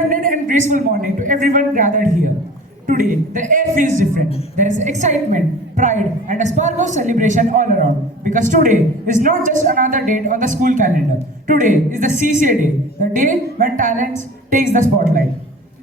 splendid and graceful morning to everyone gathered here. Today, the air feels different. There is excitement, pride, and a spark of celebration all around. Because today is not just another date on the school calendar. Today is the CCA day, the day when talents takes the spotlight.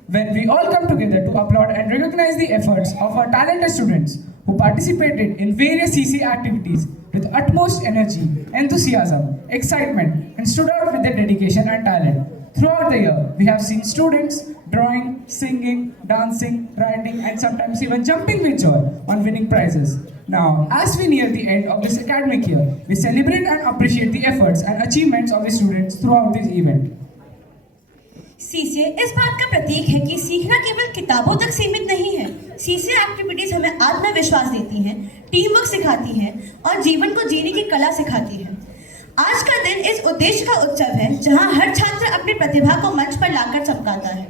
When we all come together to applaud and recognize the efforts of our talented students who participated in various CCA activities with utmost energy, enthusiasm, excitement, and stood out with their dedication and talent. Throughout the year, we have seen students drawing, singing, dancing, writing, and sometimes even jumping with joy on winning prizes. Now, as we near the end of this academic year, we celebrate and appreciate the efforts and achievements of the students throughout this event. CCA इस बात का प्रतीक है कि सीखना केवल किताबों तक सीमित नहीं है। सीसीए एक्टिविटीज हमें आत्मविश्वास देती हैं, टीम वर्क सिखाती हैं और जीवन को जीने की कला सिखाती हैं। आज का दिन इस उद्देश्य का उत्सव है जहां हर छात्र अपनी प्रतिभा को मंच पर लाकर चमकाता है।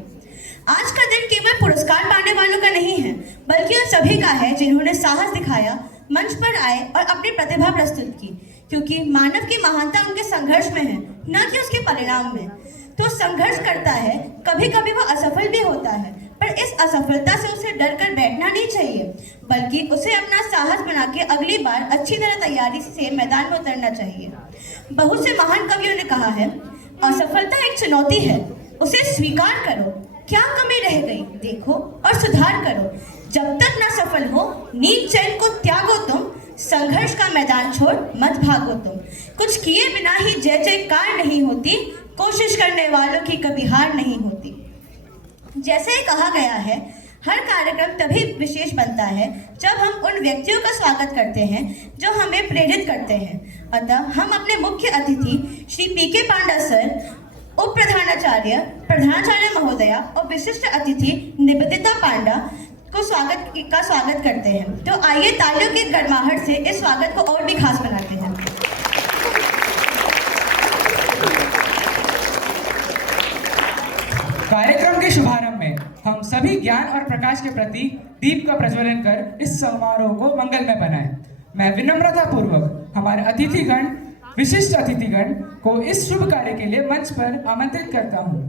आज का दिन केवल पुरस्कार पाने वालों का नहीं है, बल्कि उन सभी का है जिन्होंने साहस दिखाया, मंच पर आए और अपनी प्रतिभा प्रस्तुत की, क्योंकि मानव की महानता उनके संघर्ष में है, न कि उसके परिणाम में। तो संघर्ष करता है, कभी कभी वह असफल भी होता है, पर इस असफलता से उसे डर कर बैठना नहीं चाहिए, बल्कि उसे अपना साहस बना के अगली बार अच्छी तरह तैयारी से मैदान में उतरना चाहिए। बहुत से महान कवियों ने कहा है, असफलता एक चुनौती है, उसे स्वीकार करो, क्या कमी रह गई देखो और सुधार करो। जब तक न सफल हो, नींद चैन को त्यागो तुम, संघर्ष का मैदान छोड़ मत भागो तुम। कुछ किए बिना ही जय जयकार नहीं होती, कोशिश करने वालों की कभी हार नहीं होती। जैसे ही कहा गया है, हर कार्यक्रम तभी विशेष बनता है जब हम उन व्यक्तियों का स्वागत करते हैं जो हमें प्रेरित करते हैं। अतः हम अपने मुख्य अतिथि श्री पीके पांडा सर, उप प्रधानाचार्य, प्रधानाचार्य महोदया और विशिष्ट अतिथि निवेदिता पांडा को स्वागत करते हैं। तो आइए तालियों की गरमाहट से इस स्वागत को और भी खास बनाते हैं। कार्यक्रम के शुभारंभ में हम सभी ज्ञान और प्रकाश के प्रति दीप का प्रज्वलन कर इस समारोह को मंगलमय बनाएं। मैं विनम्रता पूर्वक हमारे अतिथिगण, विशिष्ट अतिथिगण को इस शुभ कार्य के लिए मंच पर आमंत्रित करता हूं।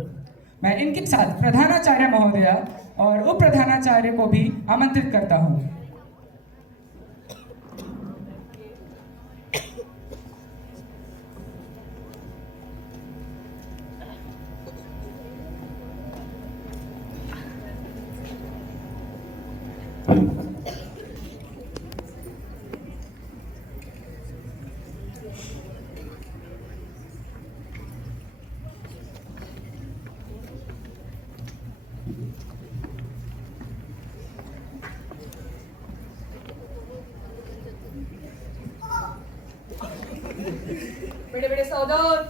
मैं इनके साथ प्रधानाचार्य महोदया और उप प्रधानाचार्य को भी आमंत्रित करता हूं। बड़े बड़े सौदार,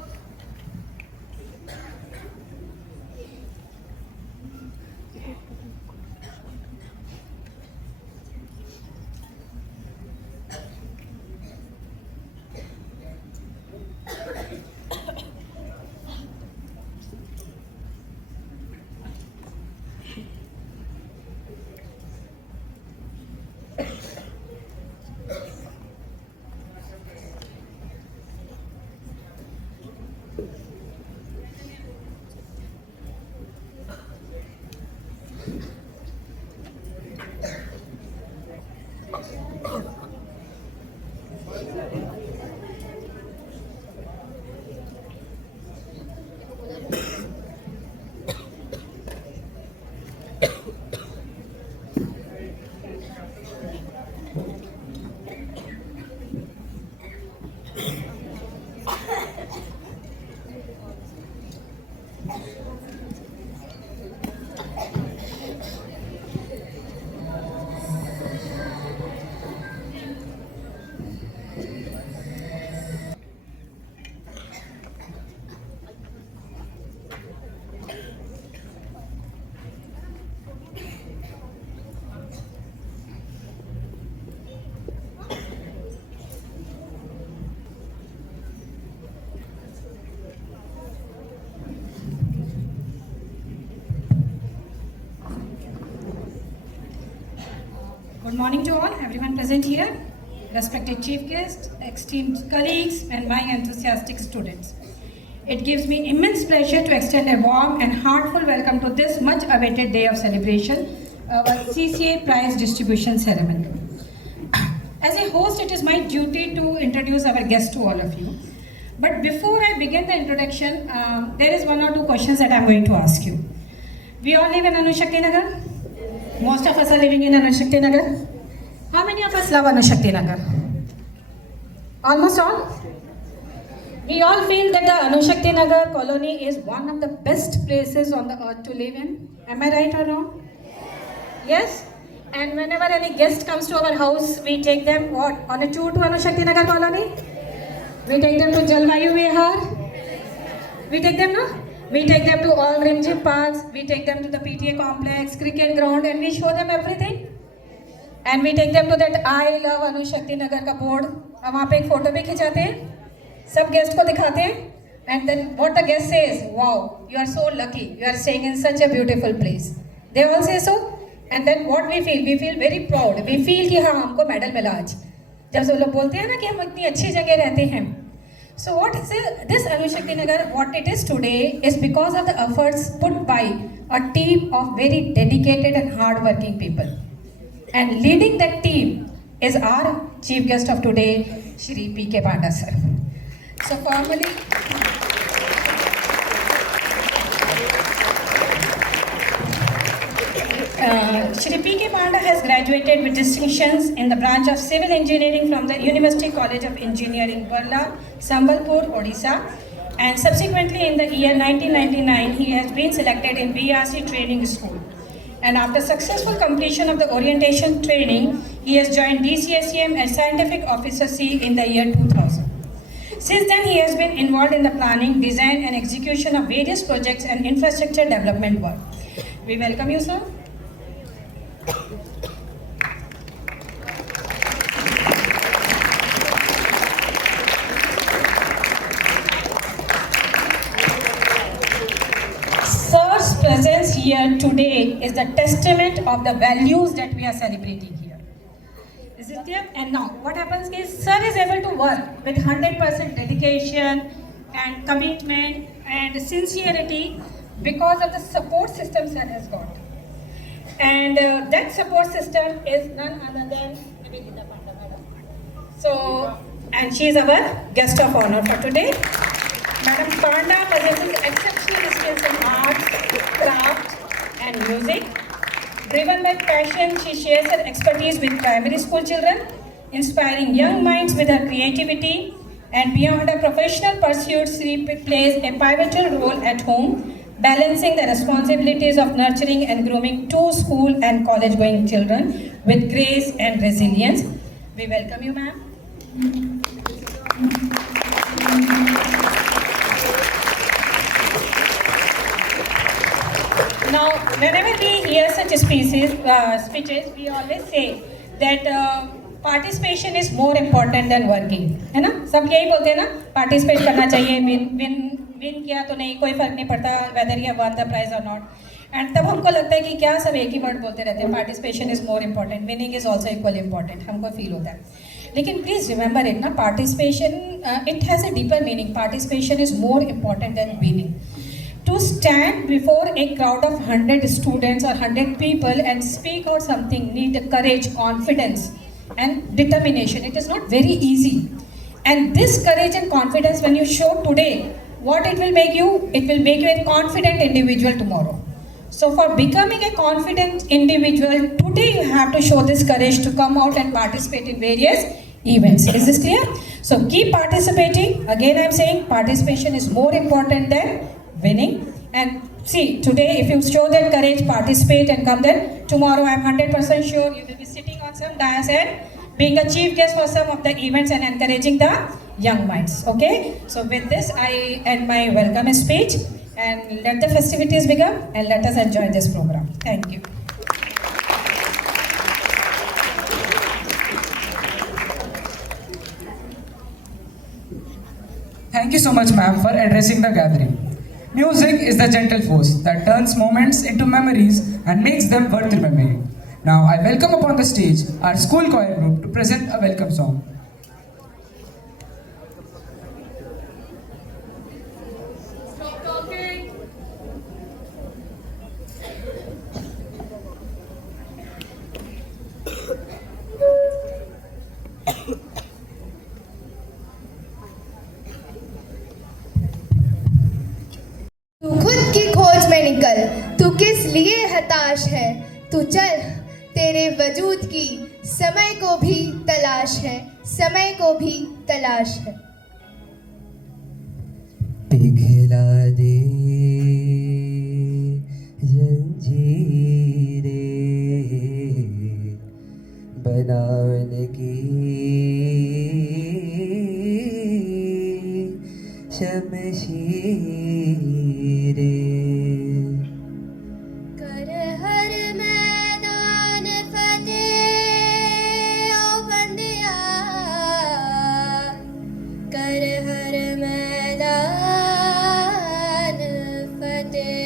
Good morning to all, everyone present here, respected chief guests, esteemed colleagues, and my enthusiastic students. It gives me immense pleasure to extend a warm and heartfelt welcome to this much awaited day of celebration, our CCA prize distribution ceremony. As a host, it is my duty to introduce our guests to all of you. But before I begin the introduction, there is one or two questions that I'm going to ask you. We all live in Anushakti Nagar? Most of us are living in Anushakti Nagar. How many of us love Anushakti Nagar? Almost all? We all feel that the Anushakti Nagar colony is one of the best places on the earth to live in. Am I right or wrong? Yes? And whenever any guest comes to our house, we take them what? On a tour to Anushakti Nagar colony? We take them to Jalvayu Vihar? We take them, no? We take them to all Rimji parks, we take them to the PTA complex, cricket ground, and we show them everything. And we take them to that I love Anushakti Nagar का board. हम वहाँ पे एक photo भी खिंचाते हैं, सब guest को दिखाते हैं, and then what the guest says, wow, you are so lucky, you are staying in such a beautiful place. They all say so, and then what we feel very proud. We feel कि हाँ हमको medal मिला आज. जब सब लोग बोलते हैं ना कि हम इतनी अच्छी जगह रहते हैं. So what is this Anushakti Nagar, what it is today is because of the efforts put by a team of very dedicated and hard-working people. And leading that team is our chief guest of today, Shri P.K. Panda sir. So formally, Shri P.K. Panda has graduated with distinctions in the branch of Civil Engineering from the University College of Engineering, Barla, Sambalpur, Odisha. And subsequently in the year 1999, he has been selected in BRC Training School. And after successful completion of the orientation training, he has joined DCSEM as Scientific Officer C in the year 2000. Since then, he has been involved in the planning, design and execution of various projects and infrastructure development work. We welcome you, sir. Sir's presence here today is the testament of the values that we are celebrating here. Is it clear? And now, what happens is, sir is able to work with 100% dedication and commitment and sincerity because of the support system sir has got. And that support system is none other than Nivedita Panda madam. So, and she is our guest of honor for today. Madam Panda possesses exceptional skills in arts, craft and music. Driven by passion, she shares her expertise with primary school children, inspiring young minds with her creativity. And beyond her professional pursuits, she plays a pivotal role at home, balancing the responsibilities of nurturing and grooming two school and college-going children with grace and resilience. We welcome you, ma'am. Now, whenever we hear such speeches, we always say that participation is more important than working, है ना? सब यही बोलते हैं ना, participate करना चाहिए, win किया तो नहीं, कोई फर्क नहीं पड़ता whether you have won the prize or not. And तब हमको लगता है कि क्या सब एक ही वर्ड बोलते रहते हैं, participation is more important, winning is also equally important, हमको feel होता है. लेकिन please remember it ना, participation it has a deeper meaning. Participation is more important than winning. To stand before a crowd of 100 students or 100 people and speak out something need courage, confidence and determination. It is not very easy. And this courage and confidence when you show today, what it will make you? It will make you a confident individual tomorrow. So for becoming a confident individual, today you have to show this courage to come out and participate in various events. Is this clear? So keep participating. Again, I am saying participation is more important than winning. And see, today if you show that courage, participate and come there, tomorrow I am 100% sure you will be sitting on some dais and being a chief guest for some of the events and encouraging the young minds. Okay? So with this, I end my welcome speech and let the festivities begin and let us enjoy this program. Thank you. Thank you so much, ma'am, for addressing the gathering. Music is the gentle force that turns moments into memories and makes them worth remembering. Now, I welcome upon the stage our school choir group to present a welcome song. ताश है, तू चल, तेरे वजूद की समय को भी तलाश है, समय को भी तलाश है। पिघला दे जंजीरें बनाने की शमशीरें कर हर मैदान फतेह ओ बंदिया, कर हर मैदान फतेह।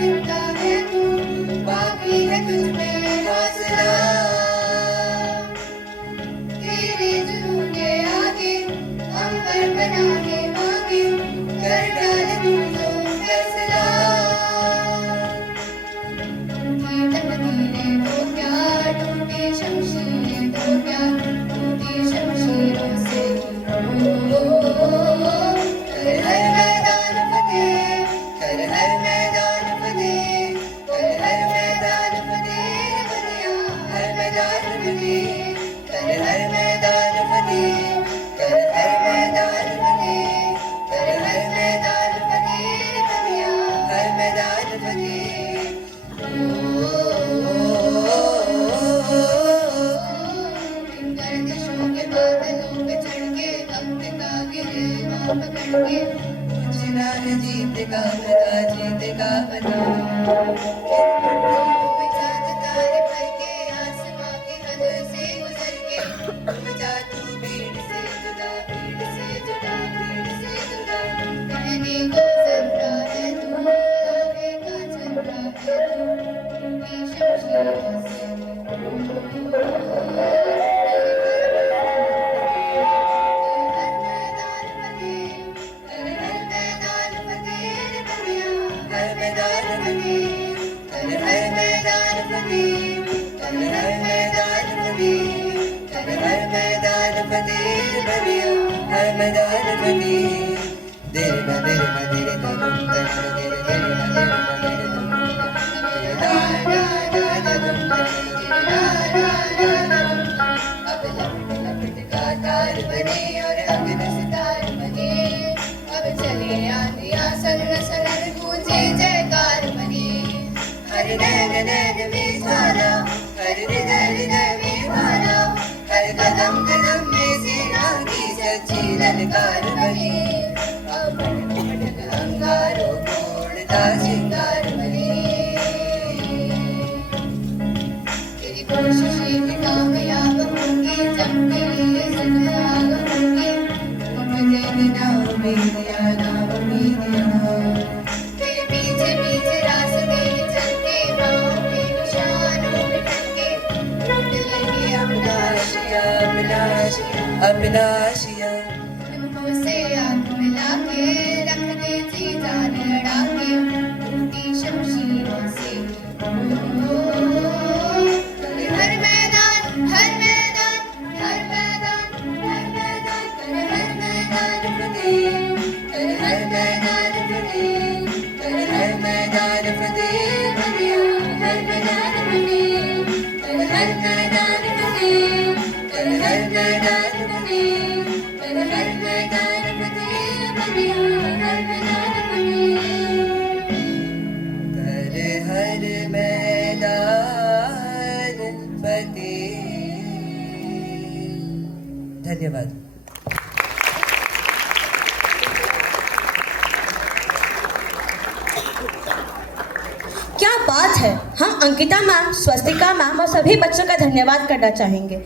जिंदा है तू, बाकी है तुझ में हौसला, तेरे जुनून के आगे हम पर बनाने मांगे, कर डाल तू जो फैसला। टूटी तकदीरें तो क्या, टूटी शमशीरें तो क्या, टूटी शमशीरों से कर हर मैदान फतेह, कर हर मैदान फतेह, कर हर मैदान फतेह बनिया, हर मैदान फतेह, कर हर मैदान फतेह, कर हर मैदान फतेह, कर हर मैदान फतेह बनिया, हर मैदान फतेह। गर्दिशों के बादलों पे चढ़ के वक्त का गिरेबान पकड़ के पूछना है जीत का पता, जीत का पता। चांद तारे भर के आसमां के हद से गुजर के तुम जा तू भीड़ से जुदा, भीड़ से जुदा, भीड़ से जुदा। कहने को चलता है तू, आगे का चलता है तू, टूटी शमशीरों से कदम कदम में सेना की सच्ची ललकार बने, अंगारों को उड़ता श्रृंगार बने। तेरी कोशिशें भी कामयाब होंगी जब तेरे सदभाग होंगे, मुझे बिना उम्मीद या ना उम्मीद तेरे पीछे पीछे रास्ते चलते, पाँव के निशानों पे टलके लूट लेंगे अपना आशिया, अपना आशिया, अपना आशिया। तुमको से आँख मिला के रख दे जी जान लड़ा के, टूटी शमशीरों से हर मैदान, हर मैदान, हर मैदान, हर मैदान, कर हर मैदान फतेह, कर हर मैदान फतेह, कर हर मैदान फतेह बनिया, हर मैदान फतेह, कर हर मैदान फतेह, कर हर मैदान फतेह, कर हर मैदान फतेह बनिया, हर मैदान फतेह। कर हर मैदान फतेह। धन्यवाद। क्या बात है। हम अंकिता मैम, स्वस्तिका मैम और सभी बच्चों का धन्यवाद करना चाहेंगे।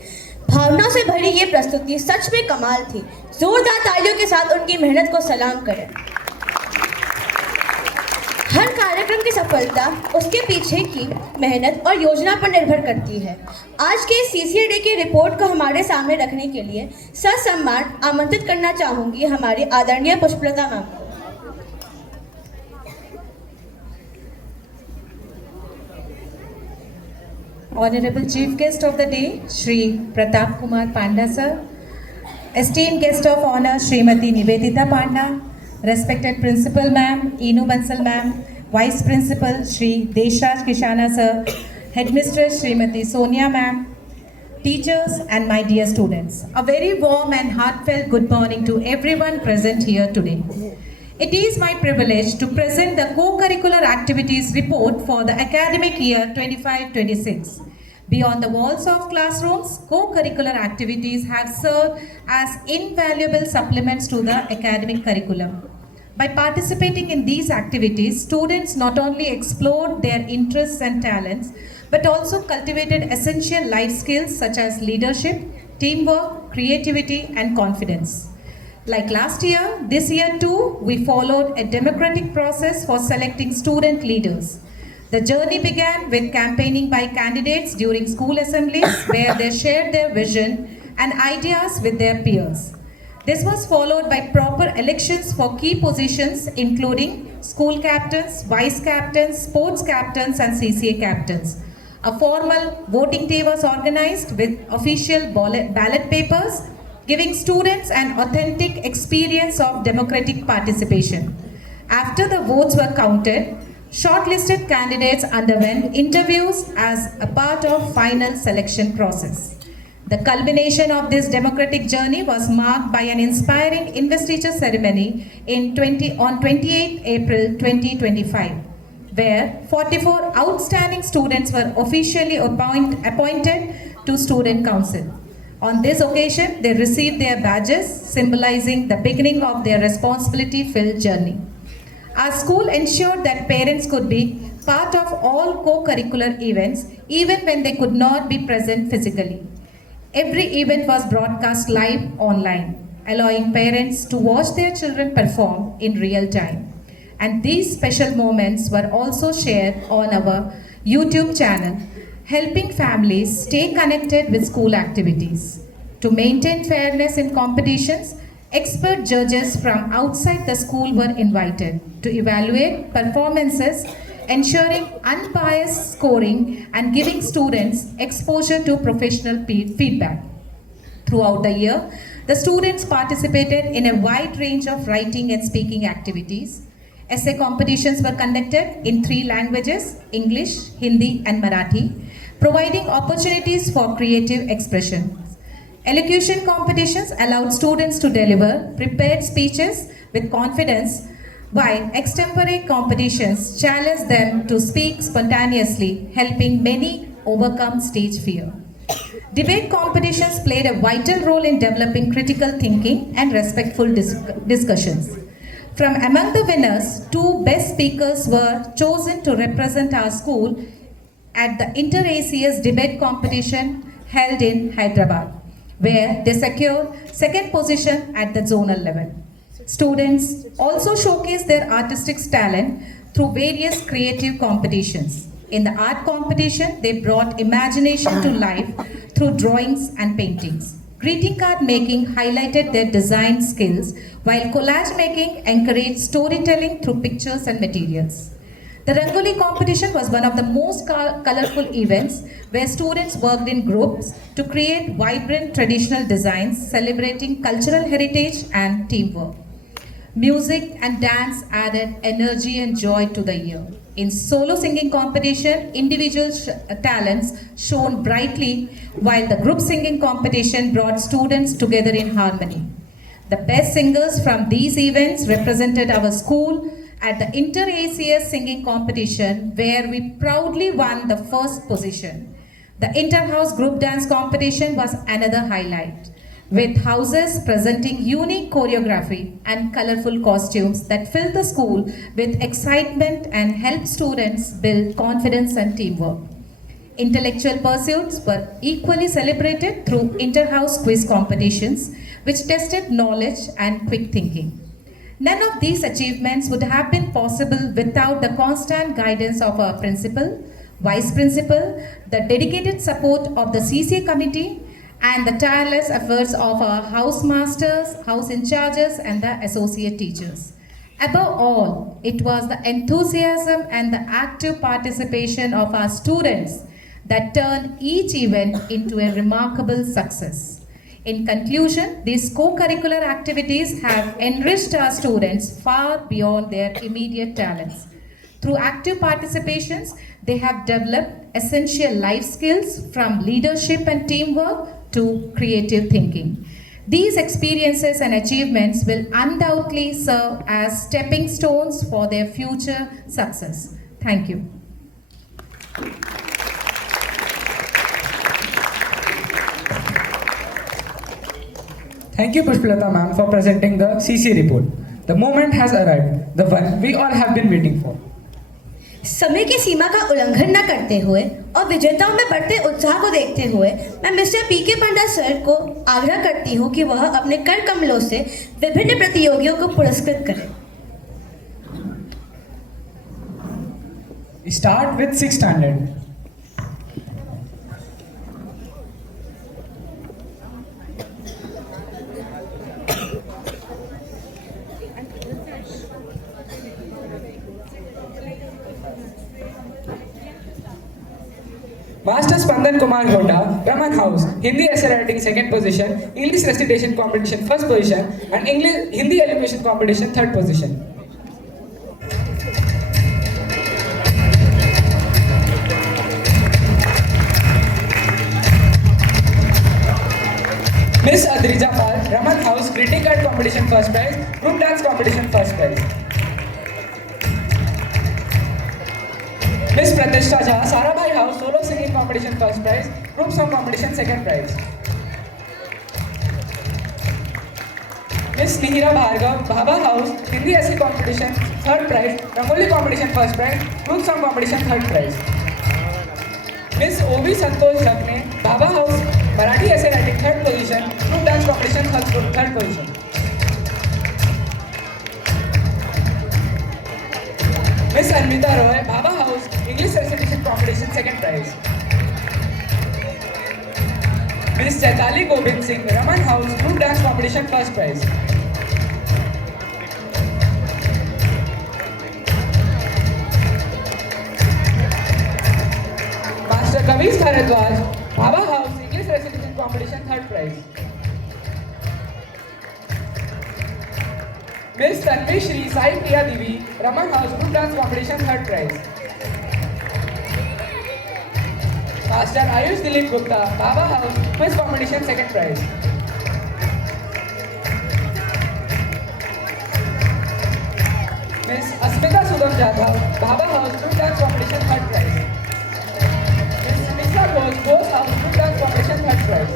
भावना से भरी ये प्रस्तुति सच में कमाल थी। जोरदार तालियों के साथ उनकी मेहनत को सलाम करें। हर कार्यक्रम की सफलता उसके पीछे की मेहनत और योजना पर निर्भर करती है। आज के सीसीए डे की रिपोर्ट को हमारे सामने रखने के लिए ससम्मान आमंत्रित करना चाहूँगी हमारी आदरणीय पुष्पलता मैम को। Honorable Chief Guest of the Day, Shri Pratap Kumar Panda Sir, esteemed Guest of Honor, Srimati Nivedita Panda, respected Principal Ma'am, Inu Bansal Ma'am, Vice Principal, Shri Deshraj Kishana Sir, Headmistress, Srimati Sonia Ma'am, teachers and my dear students. A very warm and heartfelt good morning to everyone present here today. It is my privilege to present the co-curricular activities report for the academic year 25-26. Beyond the walls of classrooms, co-curricular activities have served as invaluable supplements to the academic curriculum. By participating in these activities, students not only explored their interests and talents, but also cultivated essential life skills such as leadership, teamwork, creativity, and confidence. Like last year, this year too, we followed a democratic process for selecting student leaders. The journey began with campaigning by candidates during school assemblies where they shared their vision and ideas with their peers. This was followed by proper elections for key positions including school captains, vice captains, sports captains and CCA captains. A formal voting day was organized with official ballot papers, giving students an authentic experience of democratic participation. After the votes were counted, shortlisted candidates underwent interviews as a part of final selection process. The culmination of this democratic journey was marked by an inspiring investiture ceremony on 28 April 2025, where 44 outstanding students were officially appointed to Student Council. On this occasion, they received their badges, symbolizing the beginning of their responsibility-filled journey. Our school ensured that parents could be part of all co-curricular events, even when they could not be present physically. Every event was broadcast live online, allowing parents to watch their children perform in real time. And these special moments were also shared on our YouTube channel, helping families stay connected with school activities. To maintain fairness in competitions, expert judges from outside the school were invited to evaluate performances, ensuring unbiased scoring and giving students exposure to professional feedback. Throughout the year, the students participated in a wide range of writing and speaking activities. Essay competitions were conducted in 3 languages, English, Hindi and Marathi, providing opportunities for creative expression. Elocution competitions allowed students to deliver prepared speeches with confidence, while extempore competitions challenged them to speak spontaneously, helping many overcome stage fear. Debate competitions played a vital role in developing critical thinking and respectful discussions. From among the winners, 2 best speakers were chosen to represent our school at the Inter-ACS debate competition held in Hyderabad, where they secured second position at the zonal level. Students also showcased their artistic talent through various creative competitions. In the art competition, they brought imagination to life through drawings and paintings. Greeting card making highlighted their design skills, while collage making encouraged storytelling through pictures and materials. The Rangoli competition was one of the most colorful events where students worked in groups to create vibrant traditional designs celebrating cultural heritage and teamwork. Music and dance added energy and joy to the year. In solo singing competition, individual talents shone brightly, while the group singing competition brought students together in harmony. The best singers from these events represented our school at the Inter-ACS singing competition, where we proudly won the first position. The Inter-House group dance competition was another highlight, with houses presenting unique choreography and colorful costumes that filled the school with excitement and helped students build confidence and teamwork. Intellectual pursuits were equally celebrated through inter-house quiz competitions, which tested knowledge and quick thinking. None of these achievements would have been possible without the constant guidance of our principal, vice principal, the dedicated support of the CCA committee, and the tireless efforts of our house masters, house in charges, and the associate teachers. Above all, it was the enthusiasm and the active participation of our students that turn each event into a remarkable success. In conclusion, these co-curricular activities have enriched our students far beyond their immediate talents. Through active participations, they have developed essential life skills from leadership and teamwork to creative thinking. These experiences and achievements will undoubtedly serve as stepping stones for their future success. Thank you. Thank you, Pushpalata ma'am, for presenting the CC report. The moment has arrived, the one we all have been waiting for. समय की सीमा का उल्लंघन न करते हुए और विजेताओं में बढ़ते उत्साह को देखते हुए मैं मिस्टर पीके पांडा सर को आग्रह करती हूं कि वह अपने कर कमलों से विभिन्न प्रतियोगियों को पुरस्कृत करें. Start with 6th standard. Master Spandan Kumar Ghoda, Raman House, Hindi essay writing 2nd position, English recitation competition 1st position, and English Hindi elocution competition 3rd position. Miss Adrija Pal, Raman House, greeting card competition 1st prize, group dance competition 1st prize. Miss Pratishtha Jha, Sarabhai House, solo singing competition 1st prize, group song competition 2nd prize. Miss Mihira Bhargav, Bhaba House, Hindi essay competition 3rd prize, Rangoli competition 1st prize, group song competition 3rd prize. Miss O.B. Santosh Lakhne, Bhaba House, Marathi essay writing 3rd position, group dance competition 3rd position. Miss Anmita Roy, Bhaba House, English recitation competition 2nd prize. Miss Chaitali Gobind Singh, Raman House, group dance competition 1st prize. Master Kavish Bharadwaj, Bhaba House, English recitation competition 3rd prize. Miss Tanvi Shri Sai Priya Devi, Raman House, group dance competition 3rd prize. Master Ayush Dilip Gupta, Bhaba House, quiz competition 2nd prize. Miss Asmita Sudham Jadhav, Bhaba House, group dance competition 3rd prize. Miss Nisha Ghosh, Ghosh House, group dance competition 3rd prize.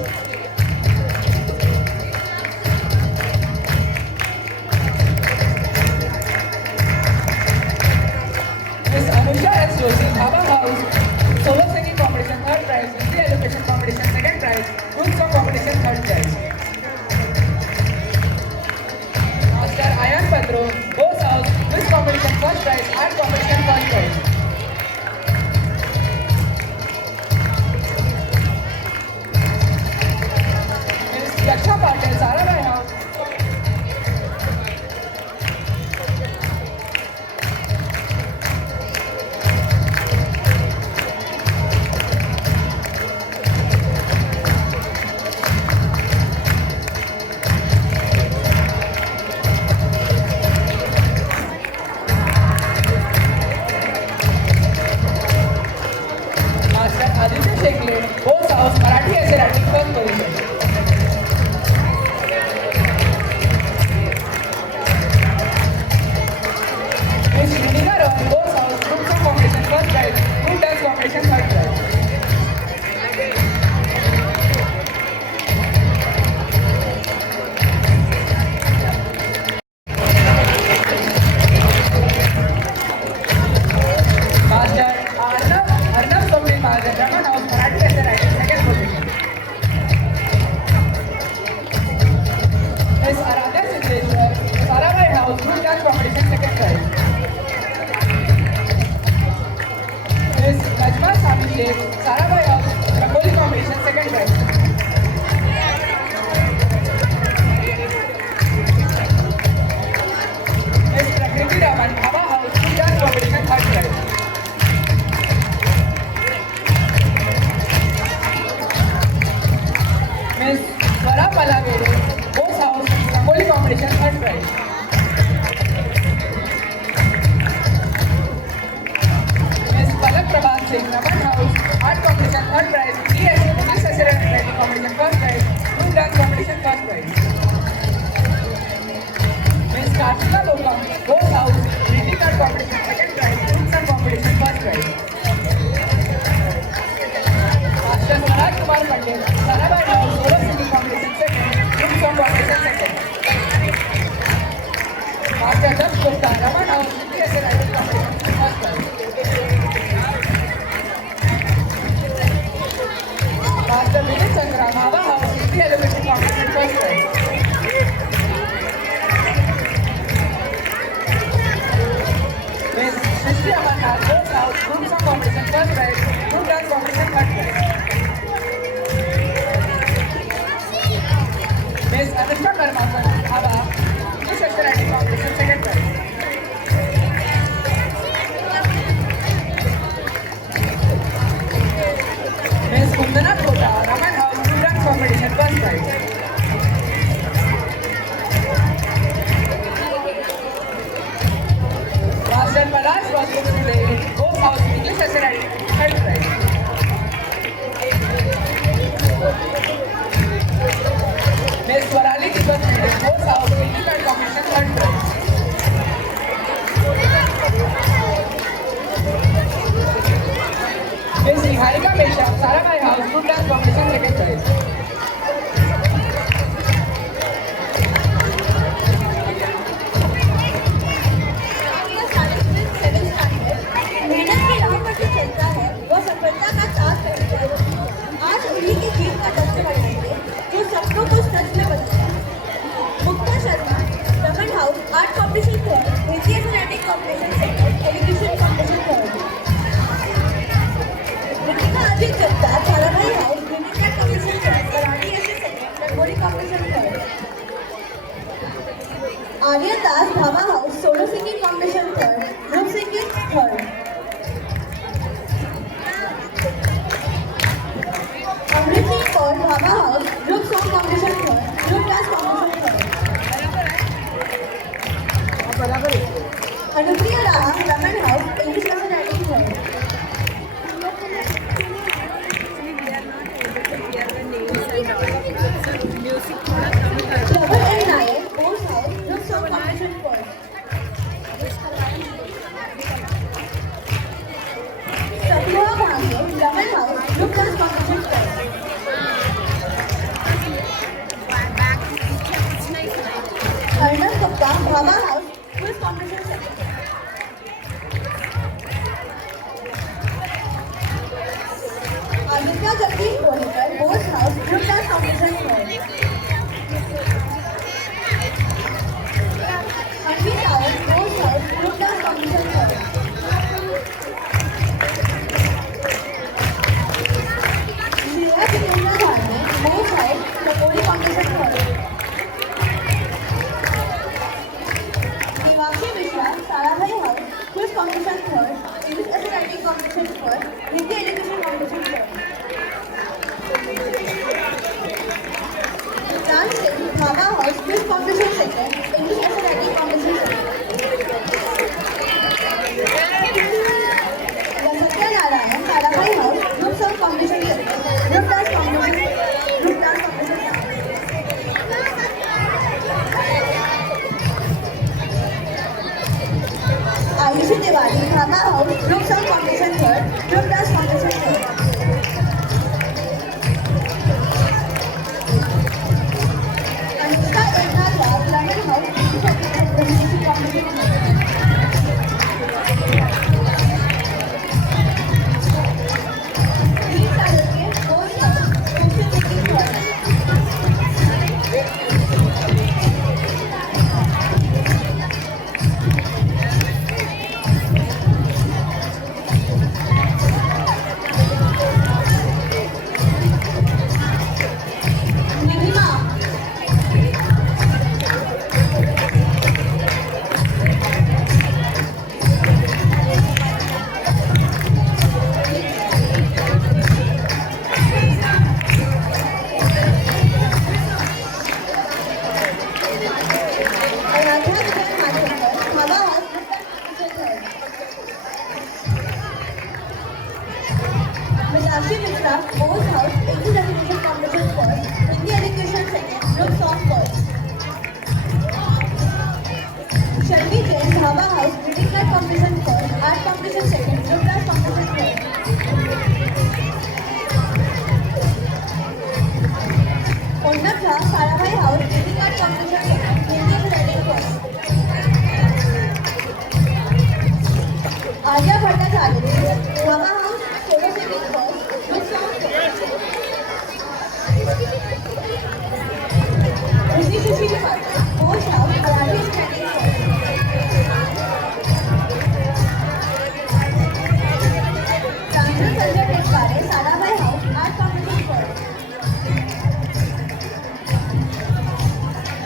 Miss Anusha S. Joshi, Bhaba House, solo singing competition 3rd prize, Hindi elocution competition 2nd prize, group song competition 3rd prize. Master Ayan Patro, Bose House, quiz competition 1st prize, art competition 1st prize. Palavere, Both House, Rangoli Competition, third prize. Miss Palak Prabhat Singh, Raman House, Art Competition, third prize. DS, English Assessor Writing Competition, first prize. Group Dance Competition, first prize. Miss Kartika Lokam, Both House, Greeting Card Competition, second prize. Group Song Competition, first prize. Master Swaraj Kumar Pandit, Sarabai House, Solo Singing Competition, second. Group Song Competition, second. Master Dash Gupta, Raman House, Essay Writing Competition, first prize. Master Vinay Chandra, Bhava House, Hindi Eloquence Competition, first prize. Miss Srishti Amarnath, Both House, Group Song Competition, first prize. Group Dance Competition, third prize. Miss Anushka Karmakar, Bhava, English Essay Writing Competition, second prize. Miss Kundana Kota, Raman House, Group Dance Competition, first prize. Master Palash Vasco today, Both House, English Essay Writing, third prize. Miss Swarali Deepak today, Both House, Greeting Card Competition, third prize. Miss Niharika Mesha, Sarabai House, Group Dance Competition, second prize. मेहनत की राह पर जो चलता है वो सफलता का साथ रहता है। आज उन्हीं की जीत का दर्ज बढ़ेंगे जो सपनों को सच में बदलता है। Mukta Sharma, Raman house, art competition third, Hindi writing competition second, education competition third. Ritika Ajay Gupta, Tarabai house, unit competition third, karate essay second, rangoli competition third. Arya Das, Bhava house, solo singing competition third, group singing third. Amritjeet Kaur, Bhava house, group song competition third, group dance competition third. Anupriya Raha, Raman house, English lesson writing third. Prabhat and Nayak, Both House, Group Song Competition first. Satya Bhange, Raman House, Group Dance Competition first. Unnat Jha Sarabhai house greeting card competition Hindi में writing first. Arya Bhattacharya Vama house solo singing first with song. Rishi Sushil Ghosh house Marathi standing first. Pranjal Sanjay Titkare Sarabhai house art competition first.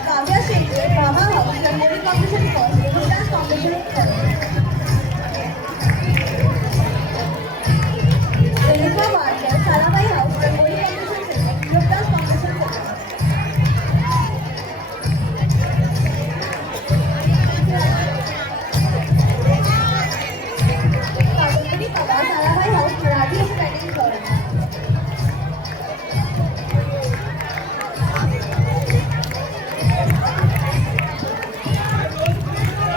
Kavya Shetty Bhabha house rangoli competition first group dance competition first. Renuka Wadkar Sarabhai house rangoli competition second group dance competition first. Kadambari Pawar Sarabhai house Marathi standing first.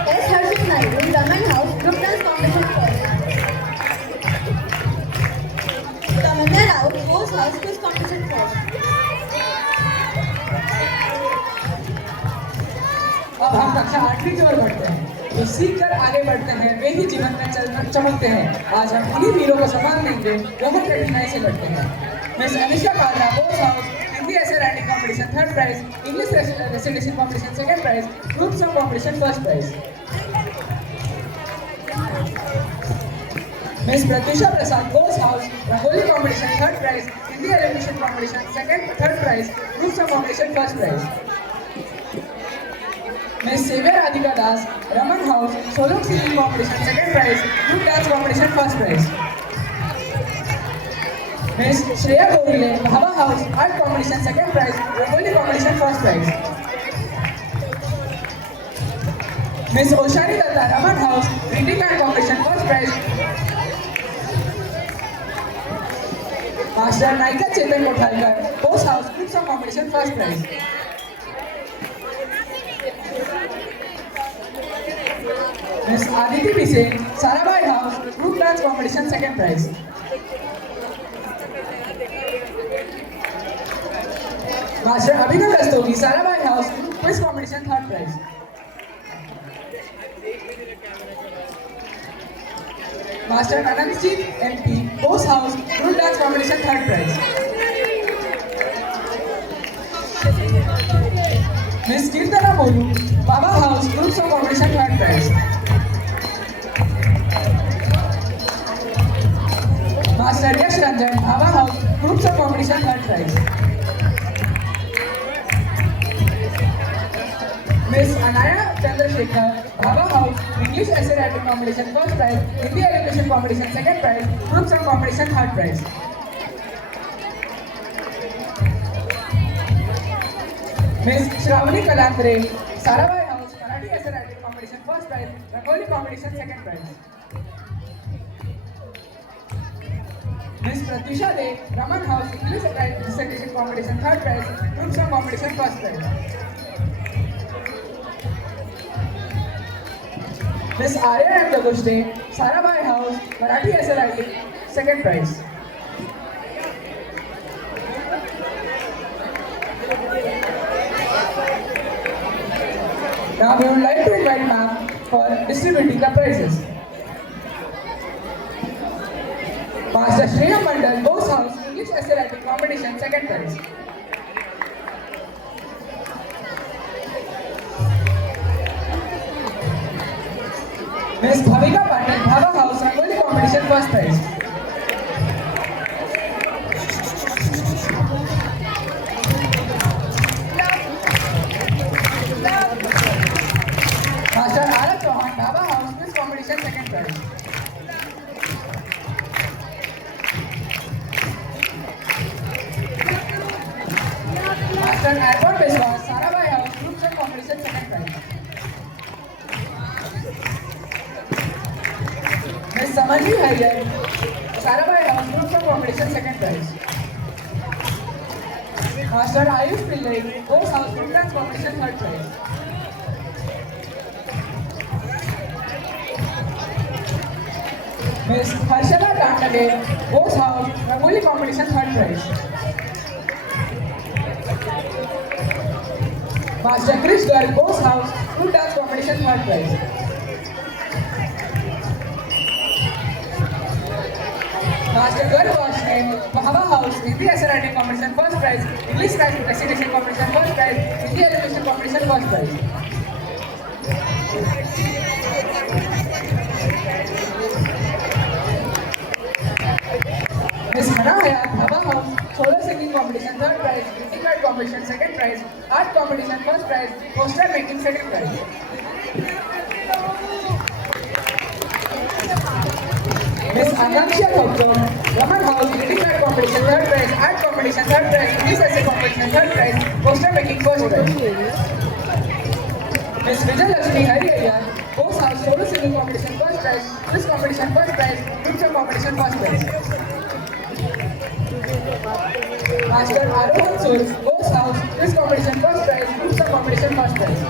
S Harshit Naidu Raman house group dance competition first. Tamanna Raut Bose house quiz competition first. अब हम कक्षा 8वीं की ओर बढ़ते हैं। जो सीख कर आगे बढ़ते हैं वे ही जीवन में चमकते हैं। आज हम उन्हीं वीरों को सम्मान देंगे जो हर कठिनाई से लड़ते हैं। Miss Anisha Kalra Bose house Hindi essay writing competition third prize, English residential competition second prize, group song competition first prize. Miss Pratyusha Prasad Bose house rangoli competition third prize, Hindi elimination competition second third prize, group song competition first prize. Miss Xavier Radhika Das Raman house solo singing competition second prize, group dance competition first prize. Miss Shreya Gogle Bhabha house art competition second prize, rangoli competition first prize. Miss Oshani Datta Raman house greeting card competition first prize. Master Nayika Chetan Kothalkar Bose house group song competition first prize. Miss Aditi Pise Sarabhai house group dance competition second prize. Master Abhinav Rastogi Sarabhai house quiz competition third prize. Master Anantjeet MP Bose house group dance competition third prize. Miss Kirtana Molu Baba house group song competition third prize. Master Yash Ranjan Baba house group song competition third prize. Miss Anaya Chandrashekhar Baba house English essay writing competition first prize, Hindi elimination competition second prize, group song competition third prize. Miss Shravani Kalandre Sarabhai house Marathi essay writing competition first prize, rangoli competition second prize. Miss Pratyusha De Raman house English residential competition third prize, group song competition first prize. Miss Arya M Jagushte Sarabhai house Marathi essay writing second prize. Now we would like to invite ma'am for distributing the prizes. Master Shreya Mandal, Bose House English Essay Writing Competition, second prize. Miss Bhavika Patil, Bhava House Rangoli Competition, first prize. Master Ara Chauhan, Bhava House Quiz Competition, second prize. Master Albert Biswas, Sarabhai House Group Shot Competition, second prize. Miss Samanvi Hariar, Sarabhai House Group Shot Competition, second prize. Master Ayush Pillai, Bose House Group Dance Competition, third prize. Miss Harshala Dandale, Bose House Rangoli Competition, third prize. Master Krish Garg, Bose House, Group Dance Competition, 3rd prize. Master Garg Varshney, Bahava House, Hindi SRIT Competition, 1st prize. English Class Recitation Competition, 1st prize. Hindi Animation Competition, 1st prize. Miss Hana Hayat, Bhava House, Solo Singing Competition, 3rd prize. Greeting card Competition, 2nd prize. Art Competition, 1st prize. Poster Making, 2nd prize. Miss Ananshia Kaukam, Raman House, Greeting card Competition, 3rd prize. Art Competition, 3rd prize. English Essay Competition, 3rd prize. Poster Making, 1st prize. Miss Vijay Lakshmi Hari Ayyar, Bose House, Solo Singing Competition, 1st prize. This competition, 1st prize. Group Song Competition, 1st prize. Master Arohan Soul, Bose House, this competition, 1st prize. Group Song Competition, 1st prize.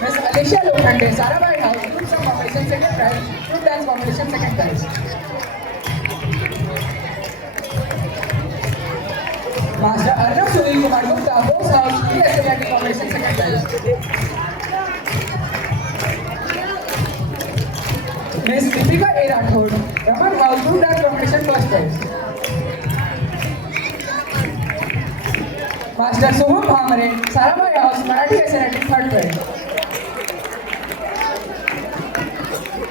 Miss Alicia Lokhande, Sarabhai House, Group Song Competition, 2nd prize. Group Dance Competition, 2nd prize. Master Arnab Sunil Kumar Gupta, Bose House, PSLRT Competition, 2nd prize. Miss Deepika A. Rathod, Raman House, Group Dance Competition, 1st prize. Master Soham Bhamre, Sarabhai House, Marathi SRT, 3rd prize.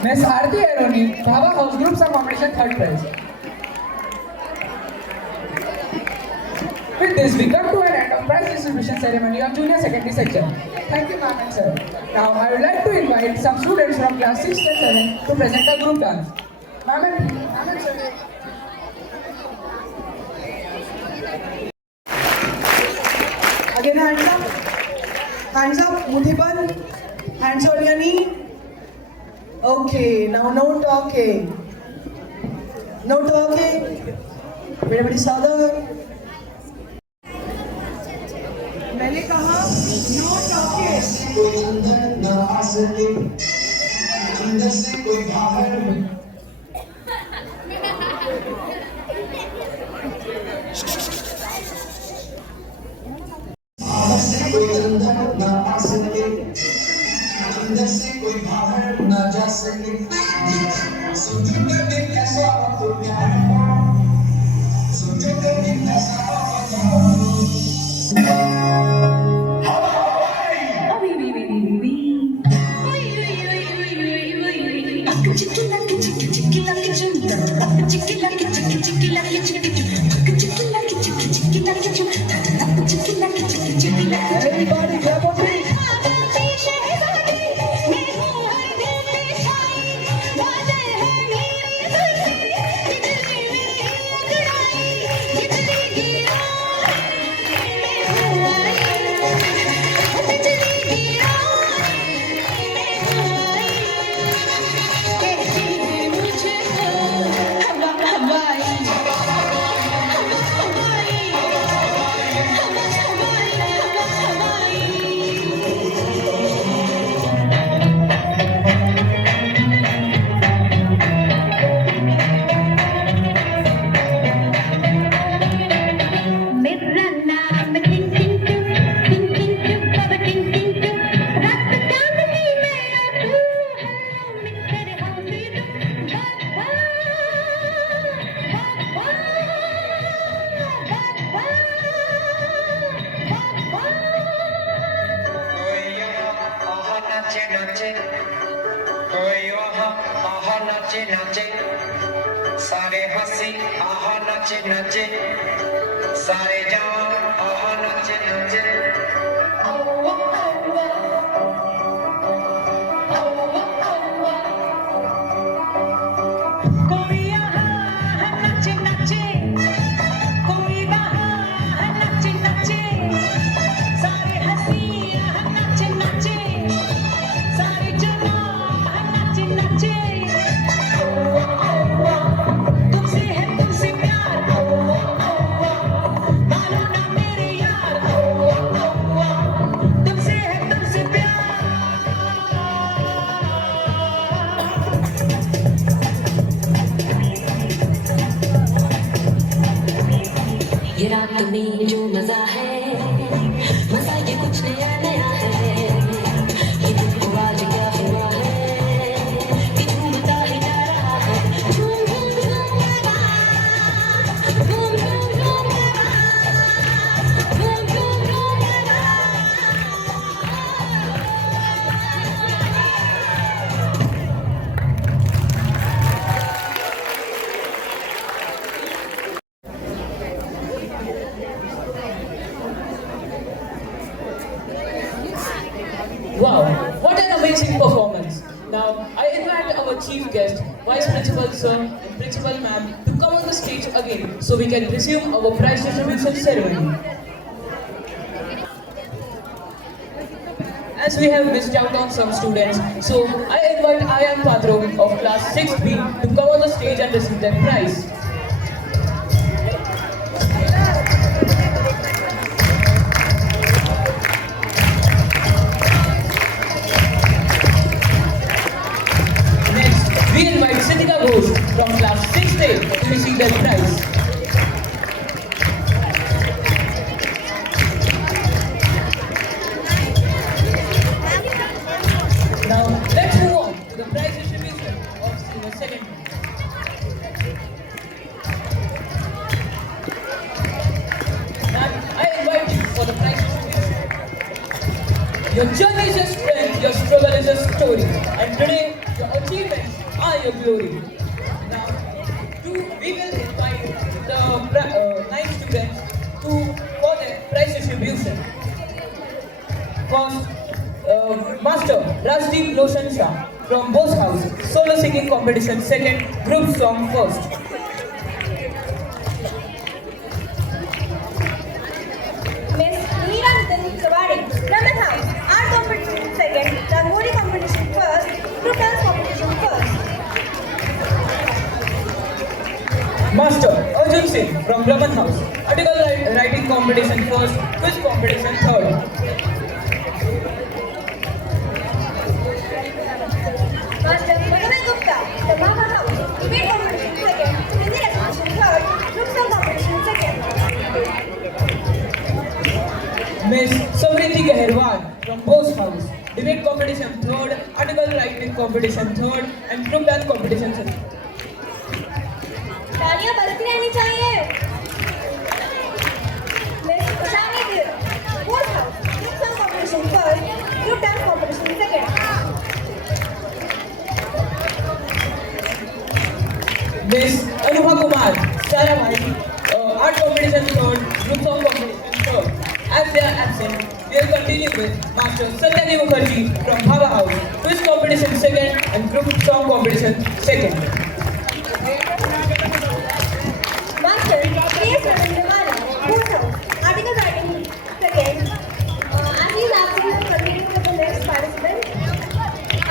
Miss Aarti Aroni, Bhava House, Group Song Competition, 3rd prize. With this, we come to an end of prize distribution ceremony of Junior Secondary section. Thank you, ma'am and sir. Now, I would like to invite some students from class 6 and 7 to present a group dance. Ma'am and sir. Again, hands up. Hands up, Mudhiban. Hands on your knee. Okay, now no talking. No talking. Everybody सावधान. मैंने कहा no talking. कोई अंदर न आ सके, अंदर से कोई बाहर. अंदर से कोई अंदर न आ सके, अंदर से कोई बाहर न जा सके. सोचो कभी कैसा हो प्यार, सोचो कभी कैसा हो प्यार. Everybody clap your feet. सारे हंसी आहा नचे नचे, सारे जवान आहा नचे नचे. कोई यहाँ नचे नचे, कोई वहाँ नचे नचे, सारे हंसी आहा नचे नचे, सारे जवान नचे नचे. तुमसे है तुमसे प्यार, मानो बात में जो मजा है, मजा ये कुछ नया नया है। ये तुमको आज क्या हुआ है कि झूमता ही जा रहा है। झूम झूम झूम लगा, झूम झूम झूम लगा, झूम झूम झूम लगा। Wow, what an amazing performance. Now, I invite our chief guest, Vice Principal Sir and Principal Ma'am to come on the stage again so we can resume our prize distribution ceremony. As we have missed out on some students, so I invite Ayan Patro of class 6B to come on the stage and receive their prize. We invite Siddhika Ghosh from class 6A to receive their prize. Now, let's move on to the prize distribution of senior secondary. Now, I invite you for the prize distribution. Your journey is your strength, your struggle is your story, and today your achievements are your glory. Now, we will invite the 9 students for their prize distribution. First, Master Rajdeep Loshan Shah from Bose House, solo singing competition second, group song first. Miss Neeranjan Kawade, Raman House, art competition second, Rangoli competition first, group dance competition first. Master Arjun Singh from Raman House, article writing competition first, quiz competition third. Master Madhavan Gupta, Tamaka House, debate competition second, Hindi exhibition third, group song competition second. Miss Samriti Gaherwal from Bose House, debate competition third, article writing competition third, and group dance competition second. तालियां बजती रहनी चाहिए. Miss Ushani Gill, Bose House, group song competition first, group dance competition second. Miss Anubha Kumar, Sarabhai, art competition third, group song competition third. As they are absent, we will continue with Master Satyani Mukherjee from Bhava House, quiz competition second, and group song competition second. Master K.S. Ravindramani, Bose House, article writing second. As he is absent, we will continue with the next participant.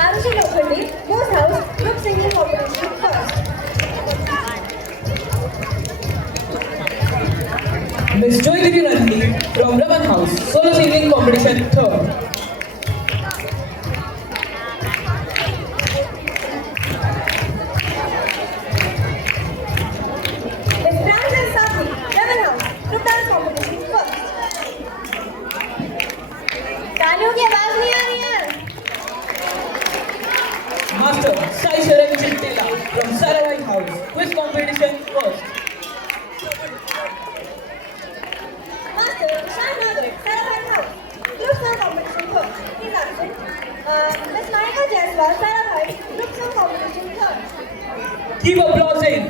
Arushi Lokhandi, Bose House, group singing competition first. Miss Joydevi Nandi from Raman House, solo singing competition third. Miss Pranjal Sathi, Raman House, group dance competition first. तालियों की आवाज नहीं आ रही है. Master Sai Sharan Chittila from Sarabhai House, quiz competition first. Master Shan Nagar, Sarabhai House, group song competition first. He's absent. Miss Monica Jaiswal, Sarabhai, group song competition third. Keep applauding.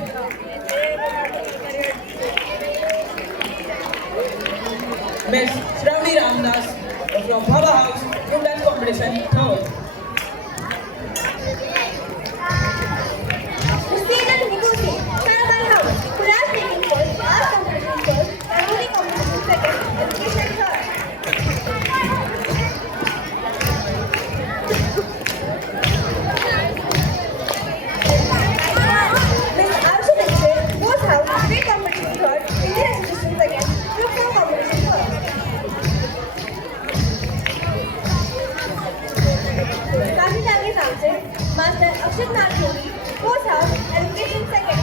Miss Shravani Ramdas from Bhava House, group dance competition third. Miss Tejas Nikuti, Sarabhai House, Kulas taking first, art competition first, Rangoli competition second, education third. Miss Arshu Dixit, Bose House, debate competition third, Hindi exhibition second, group song competition first. Kashi Tangi's answer, Master Akshat Nathuri, Bose House, education second.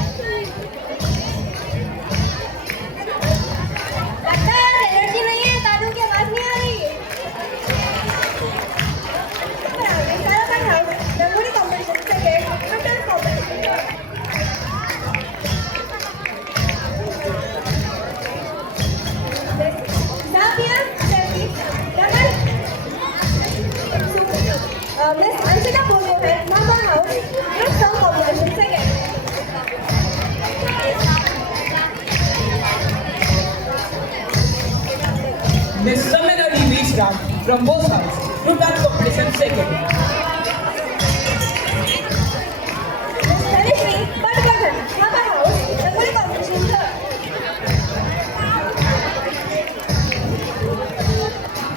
from Bose House, group dance competition second. Dhanishri Bhattakhan, Dhaba House, Rangoli competition third.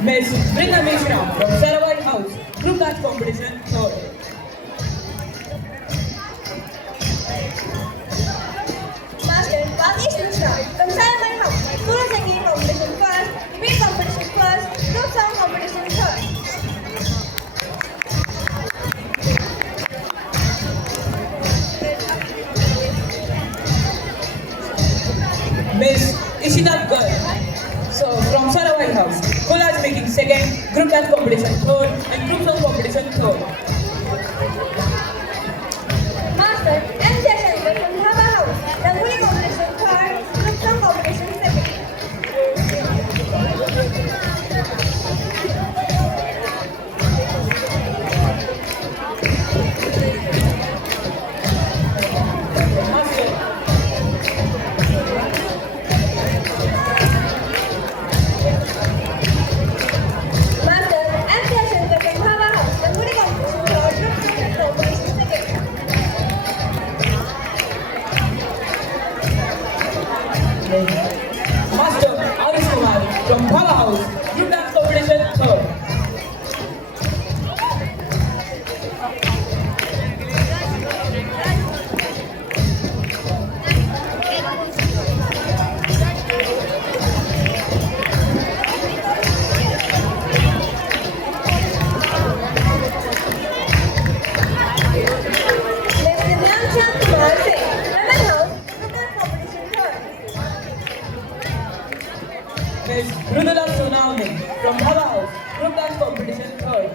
Miss Brinda Mishra from Sarawai House, group dance competition third. Master Vagesh Mishra from Sarawai House, solo singing competition first, debate competition first, group song competition third. Miss Ishita Garg, so from Sarawai House, collage making second, group dance competition third, and group song competition third. Master M. Jayashankar from Dhaba House, Rangoli competition third, group song competition second. Master Master M. Jayashankar from Dhaba House, Rangoli competition third, group song competition second. Master Arish Kumar from Bhala House, group dance competition third. Miss Divyansha Kumar Singh, Lemon House, group dance competition third. Miss Mridula Sonawani from Bhala House, group dance competition third.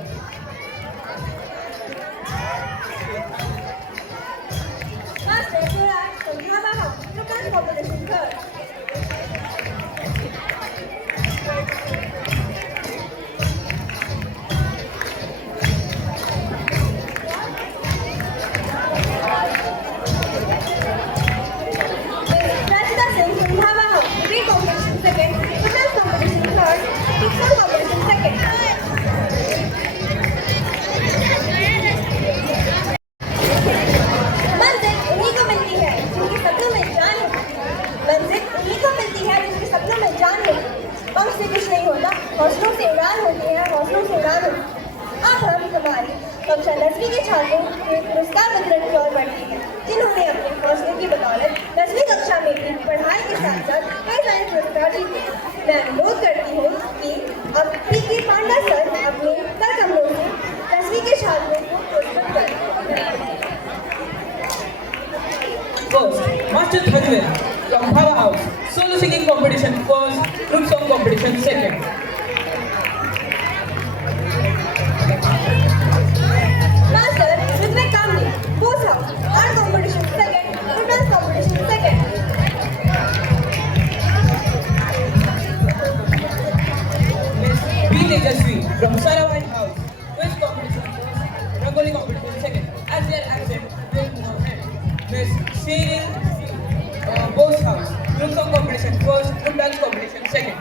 Master Suraj from Dhaba House, group dance competition third. Miss Rachita Singh from Dhaba House, debate competition second, group dance competition third, group song competition second. मंजिल उन्हीं को मिलती है जिनके सपनों में जान हो। मंजिल उन्हीं को मिलती है जिनके सपनों में जान हो। पंख से कुछ नहीं होता, हौसलों से उड़ान होती है, हौसलों से उड़ान होती है। अब हम हमारी कक्षा 10वीं के छात्रों के पुरस्कार वितरण की ओर बढ़ते हैं, जिन्होंने अपने हौसले की बदौलत 10वीं कक्षा में भी पढ़ाई के साथ साथ कई सारे पुरस्कार जीते। मैं अनुरोध करती हूँ कि अब पी.के. पांडा सर अपने कर कमरों से 10वीं के छात्रों को पुरस्कृत करें। First, Master Dhajwal from Bhala House, solo singing competition first, group song competition second. Master Ritwik Kamli, Bose House, art competition second, group dance competition second. Miss B. Tejasvi from Sarawai House, quiz competition first, Rangoli competition second. As their accent, will now end. Miss Srini Bose House, group song competition first, group dance competition second.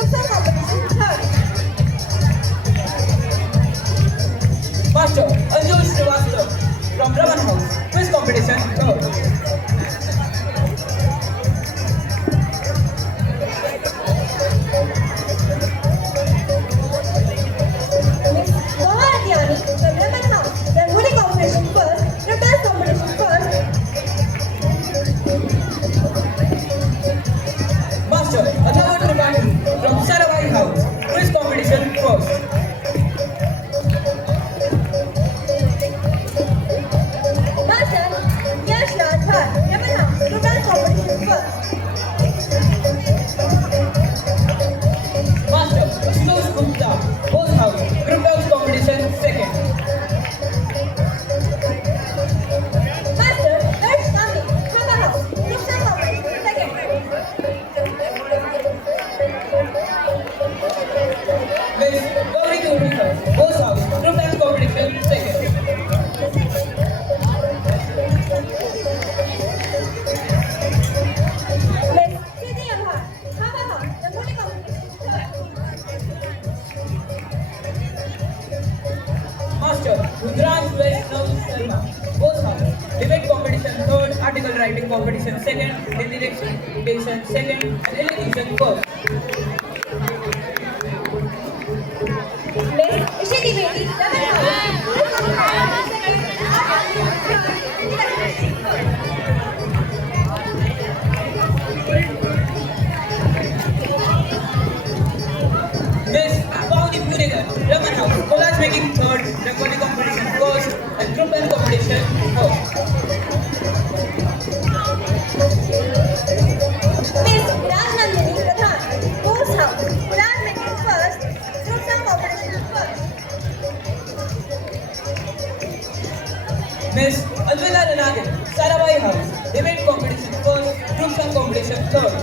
group song competition third. Master Anjul Srivastava from Raman House, quiz competition third. Miss Mohanty from Raman House, Rangoli competition first, group dance competition first. Master Atharva Tripathi from Saravai House, quiz competition first. Master Yash Rajbhar, Raman House, group dance competition first. Master Ashutosh Gupta, Bose House, group dance competition second. Master Harsh Kami, Raman House, group dance competition second. Miss Gauri Gurnikar, Bose House, group dance competition second. Miss Siti Amar, Raman House, Rangoli competition third. Master Rudransh Vaishnav Sharma, Bose House, debate competition third, article writing competition second, Hindi dictation second, and elocution first. Miss Ishiti Bedi, Raman House, group competition second. Miss Pauni Punegar, Raman House, collage making third, Rangoli competition first, and group dance competition first. Miss Rajnandini Pradhan, Bose House, collage making first, group song competition first. Miss Alvila Ranagin, Saravai House, debate competition first, group song competition third.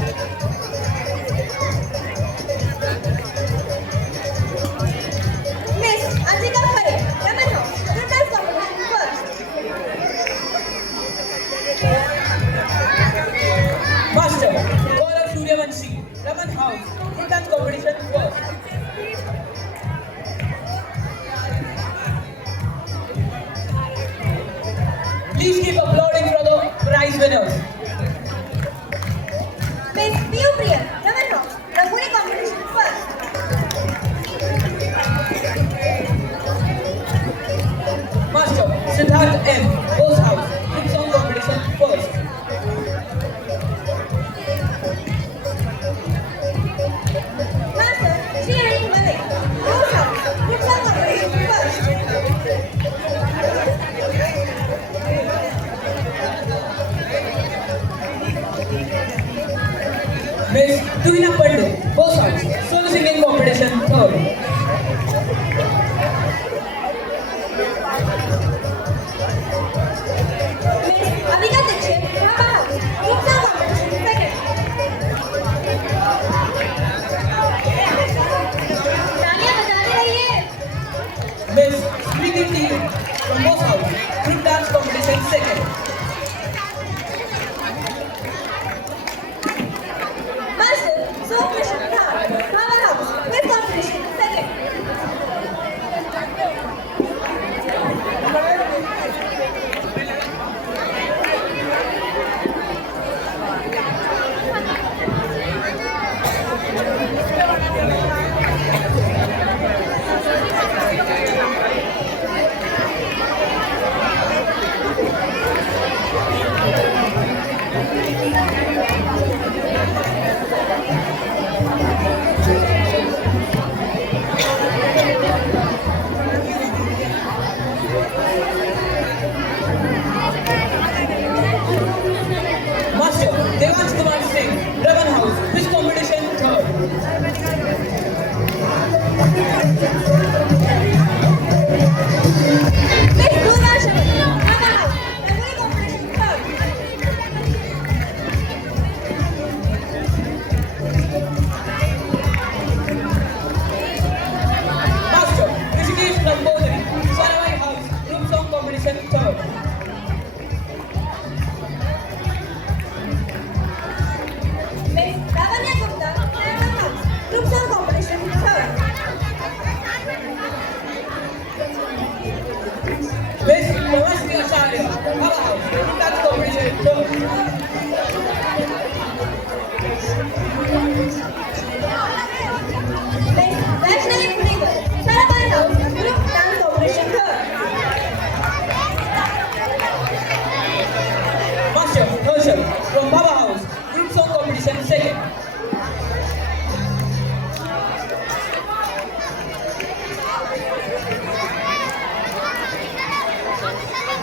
Miss Anjika Khare, Raman House, group dance competition first. Master Gaurav Suryavanshi, Raman House, group dance competition first. Please keep applauding for the prize winners. Miss Piyu Priya, Raman House, Rangoli competition first. Master Siddharth M, Bose House, group song competition first. Master Sriharini Malik, Bose House, group song competition first. Miss Tuhina Pandit, Bose House, solo singing competition third. Miss Abhika Dixit, Raman House, group song competition second. तालियां बजाते रहिए. Miss Smriti T from Bose House, group dance competition second. Master Som Krishna Pradhan, Raman House, quiz competition second.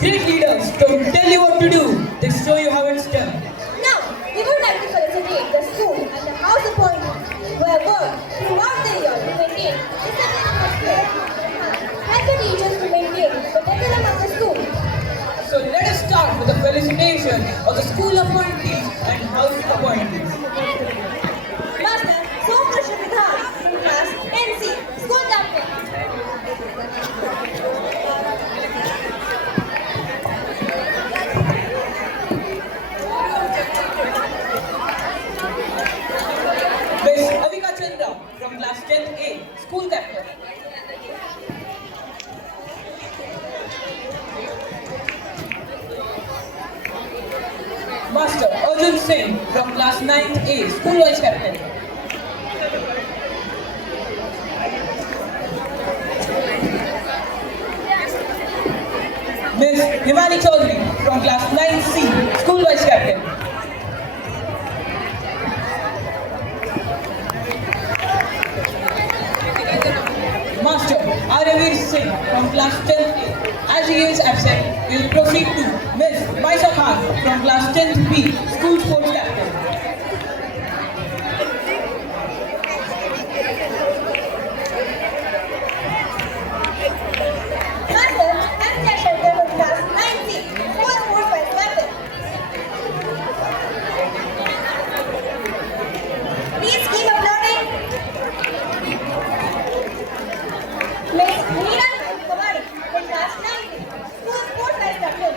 Great leaders don't tell you what to do, they show you how it's done. Now, we would like to felicitate the school and the house appointments who have worked throughout the year to maintain discipline atmosphere and the teachers to maintain the decorum of the school. So let us start with the felicitation of the school appointees and house appointees. Master Somakrishna Pradhan from class 10C, school captain. Miss Avika Chandra from class 10A, school captain. Master Arjun Singh from class 9A, school vice captain. Miss Himani Chaudhary from class 9C, school vice captain. Master Aravir Singh from class 10A. As he is absent, we will proceed to Miss Maisa Khan from class 10B, school sports captain. Master M. Shankar from class 9C, school sports vice captain. Please keep applauding. Miss Meera Kumari from class 9C, school sports vice captain.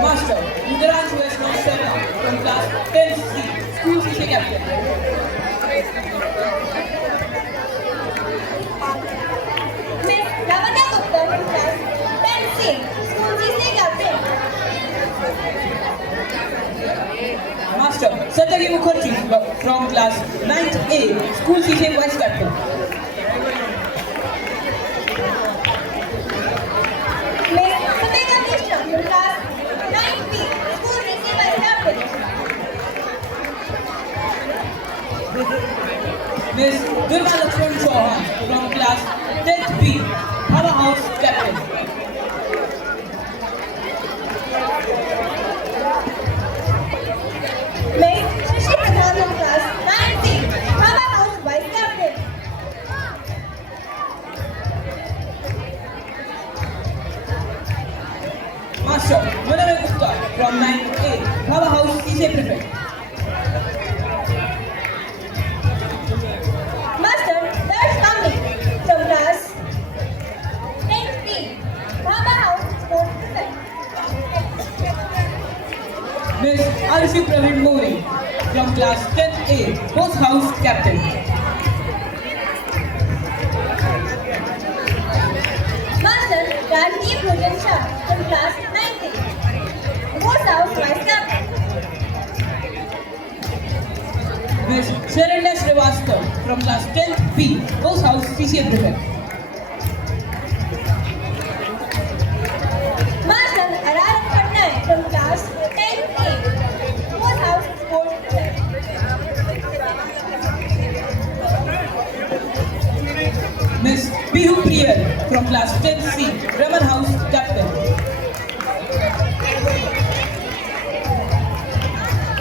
Master Udaransh Vaishnav Sharma from class 10C, school CC captain. Miss Lavanya Gupta from class 10C, school CC captain. Master Satyaki Mukherjee from class 9th A, school CC vice captain. Miss Sumekha Mishra from class 9B, school CC vice captain. Miss Durga Lakshman Chauhan from class 10th B, Hava House captain. Miss Shashi Pradhan from class 9C, Hava House vice captain. Master Manavir Gupta from 9A, Hava House CC prefect. Master Darsh Kamli from class 10B, Hava House sports prefect. Miss Arushi Praveen Mori from class 10A, Post House captain. Master Rajdeep Bhujan Shah from class 9D, Sports House vice captain. Miss Sharanya Srivastava from class 10th B, Post House CCA prefect. Master Ararat Patnaik from class 10A, Sports House sports prefect. Miss Pihu Priyal from class 10C, Raman House captain.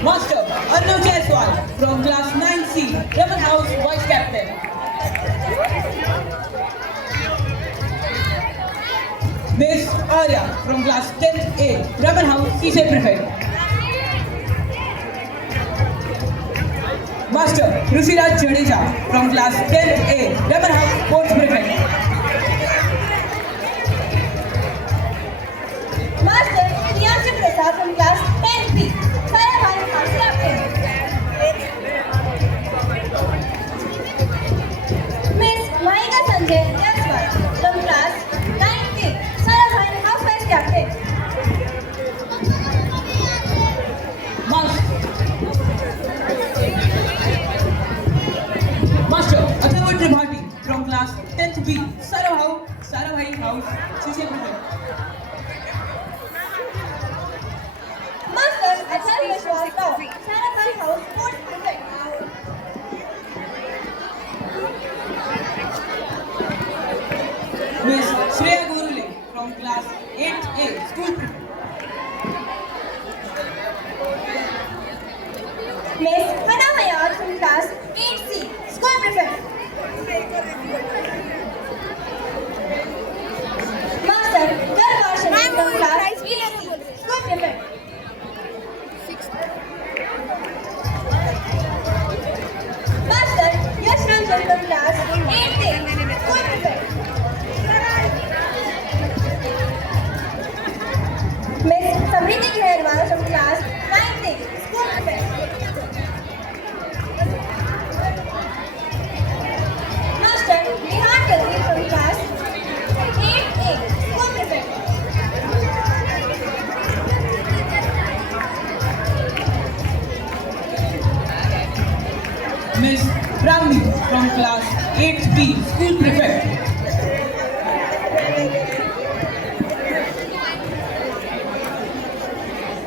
Master Arnav Jaiswal from class 9C, Raman House vice captain. Miss Arya from class 10A, Raman House CC prefect. Master Rushiraj Jadeja from class 10A, Raman House sports prefect. Master Priyanshu Prasad from class 10B, Sarabhai House captain. Miss Mahika Sanjay Jaiswal from class 9B, Sarabhai House vice captain. Master Atharva Tripathi from class 10th B, Sarabhai House CC prefect. Master Acharya Srivastava, Sarabhai House sports prefect. Miss Hana Hayat from class 8C, school prefect. Master Garba Sharif from class 8C, school prefect. Master Yash Ranjan from class 8A, school prefect. Miss Samriti Khairwal from class 9A, school prefect. Master Nihan Kalvi from class 8A, school prefect. Miss Brahmi from class 8B, school prefect.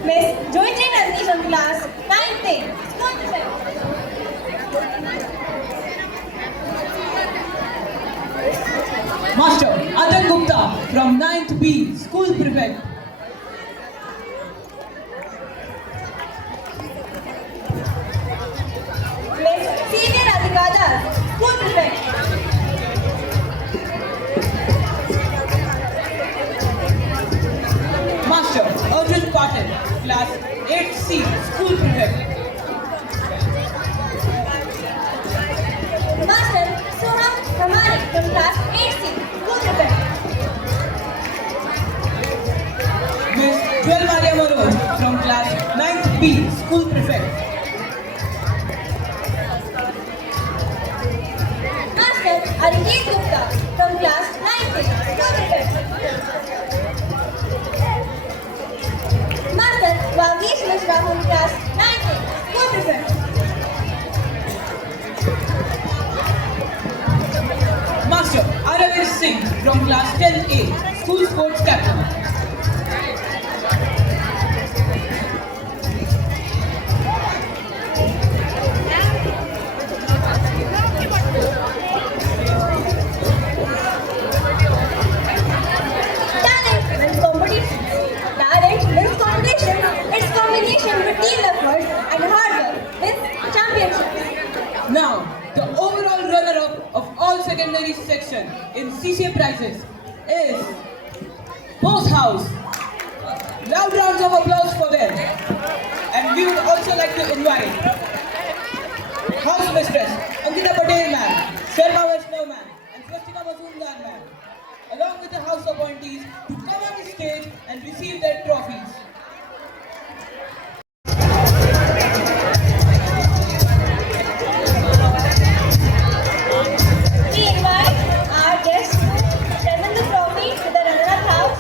Miss Joyitri Nandi from class 9A, school prefect. Master Adan Gupta from 9th B, school prefect. Miss Senior Radhika Das, school prefect. Master Arjun Patel, class 8C, school prefect. Master Soham Kamani from class 8C, school prefect. Miss Jewel Maria Manoj from class 9th B, school prefect. Master Arijit Gupta from class 9A, school prefect. Master Vagish Mishra from class 9A, school prefect. Master Aravind Singh from class 10A, school sports captain. Talent wins competition. Talent wins competition. Its combination with team effort and hard work wins championships. Now, the overall runner-up of all secondary section in CCA prizes is Bose House. Loud rounds of applause for them. And we would also like to invite House Mistress Ankita Patel ma'am, Sharma Vaishnav ma'am, and Swastika Mazumdar ma'am, along with the House appointees to come on the stage and receive their trophies. We invite our guests to present the trophy to the runner-up house.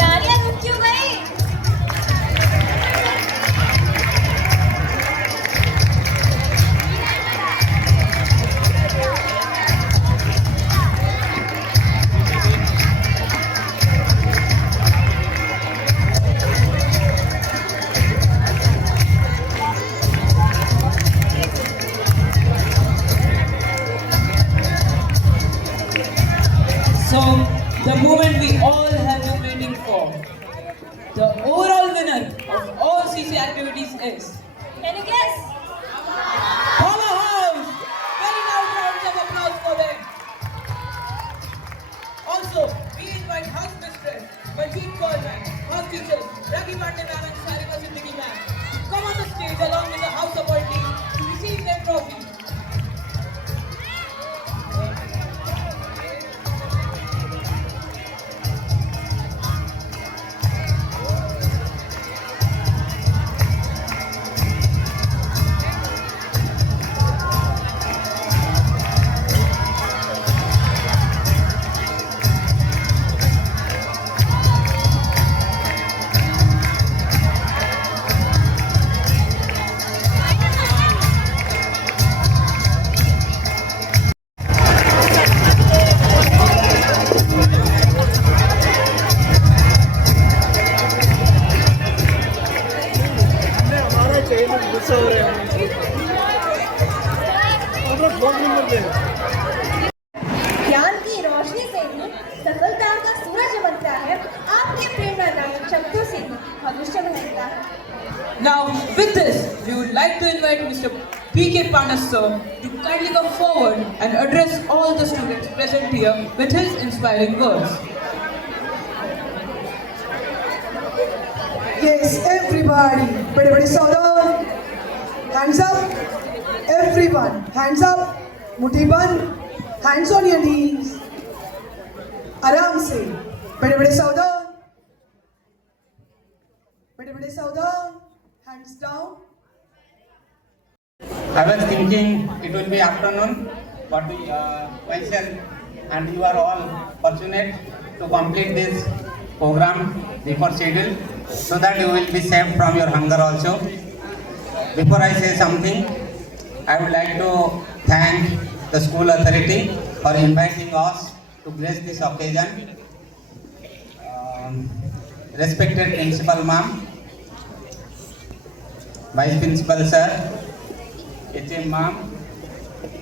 तालियां रुक क्यों गई? So, the moment we all have been waiting for, the overall winner of all CC activities is Can you guess? Powerhouse! Very loud rounds of applause for them. Also, we invite House Mistress, Manjeet Kaur ma'am, House Teachers, Raghi Pandey ma'am and Sarika Siddiqui ma'am to come on the stage along with the House appointees to receive their trophies. ज्ञान की रोशनी से ही सफलता का सूरज बनता है, आपके प्रेरणादायक शब्दों से ही भविष्य बनता है। Now, with this, we would like to invite Mr. P.K. Panas sir to kindly come forward and address all the students present here with his inspiring words. Yes, everybody. बड़े-बड़े सावधान. Hands up. Everyone, hands up. मुट्ठी बंद. Hands on your knees. आराम से. बड़े-बड़े सावधान. बड़े-बड़े सावधान. Hands down. I was thinking it will be afternoon, but myself and you are all fortunate to complete this program before schedule, so that you will be saved from your hunger also. Before I say something, I would like to thank the school authority for inviting us to grace this occasion. Respected Principal Ma'am, Vice Principal Sir, HM Ma'am,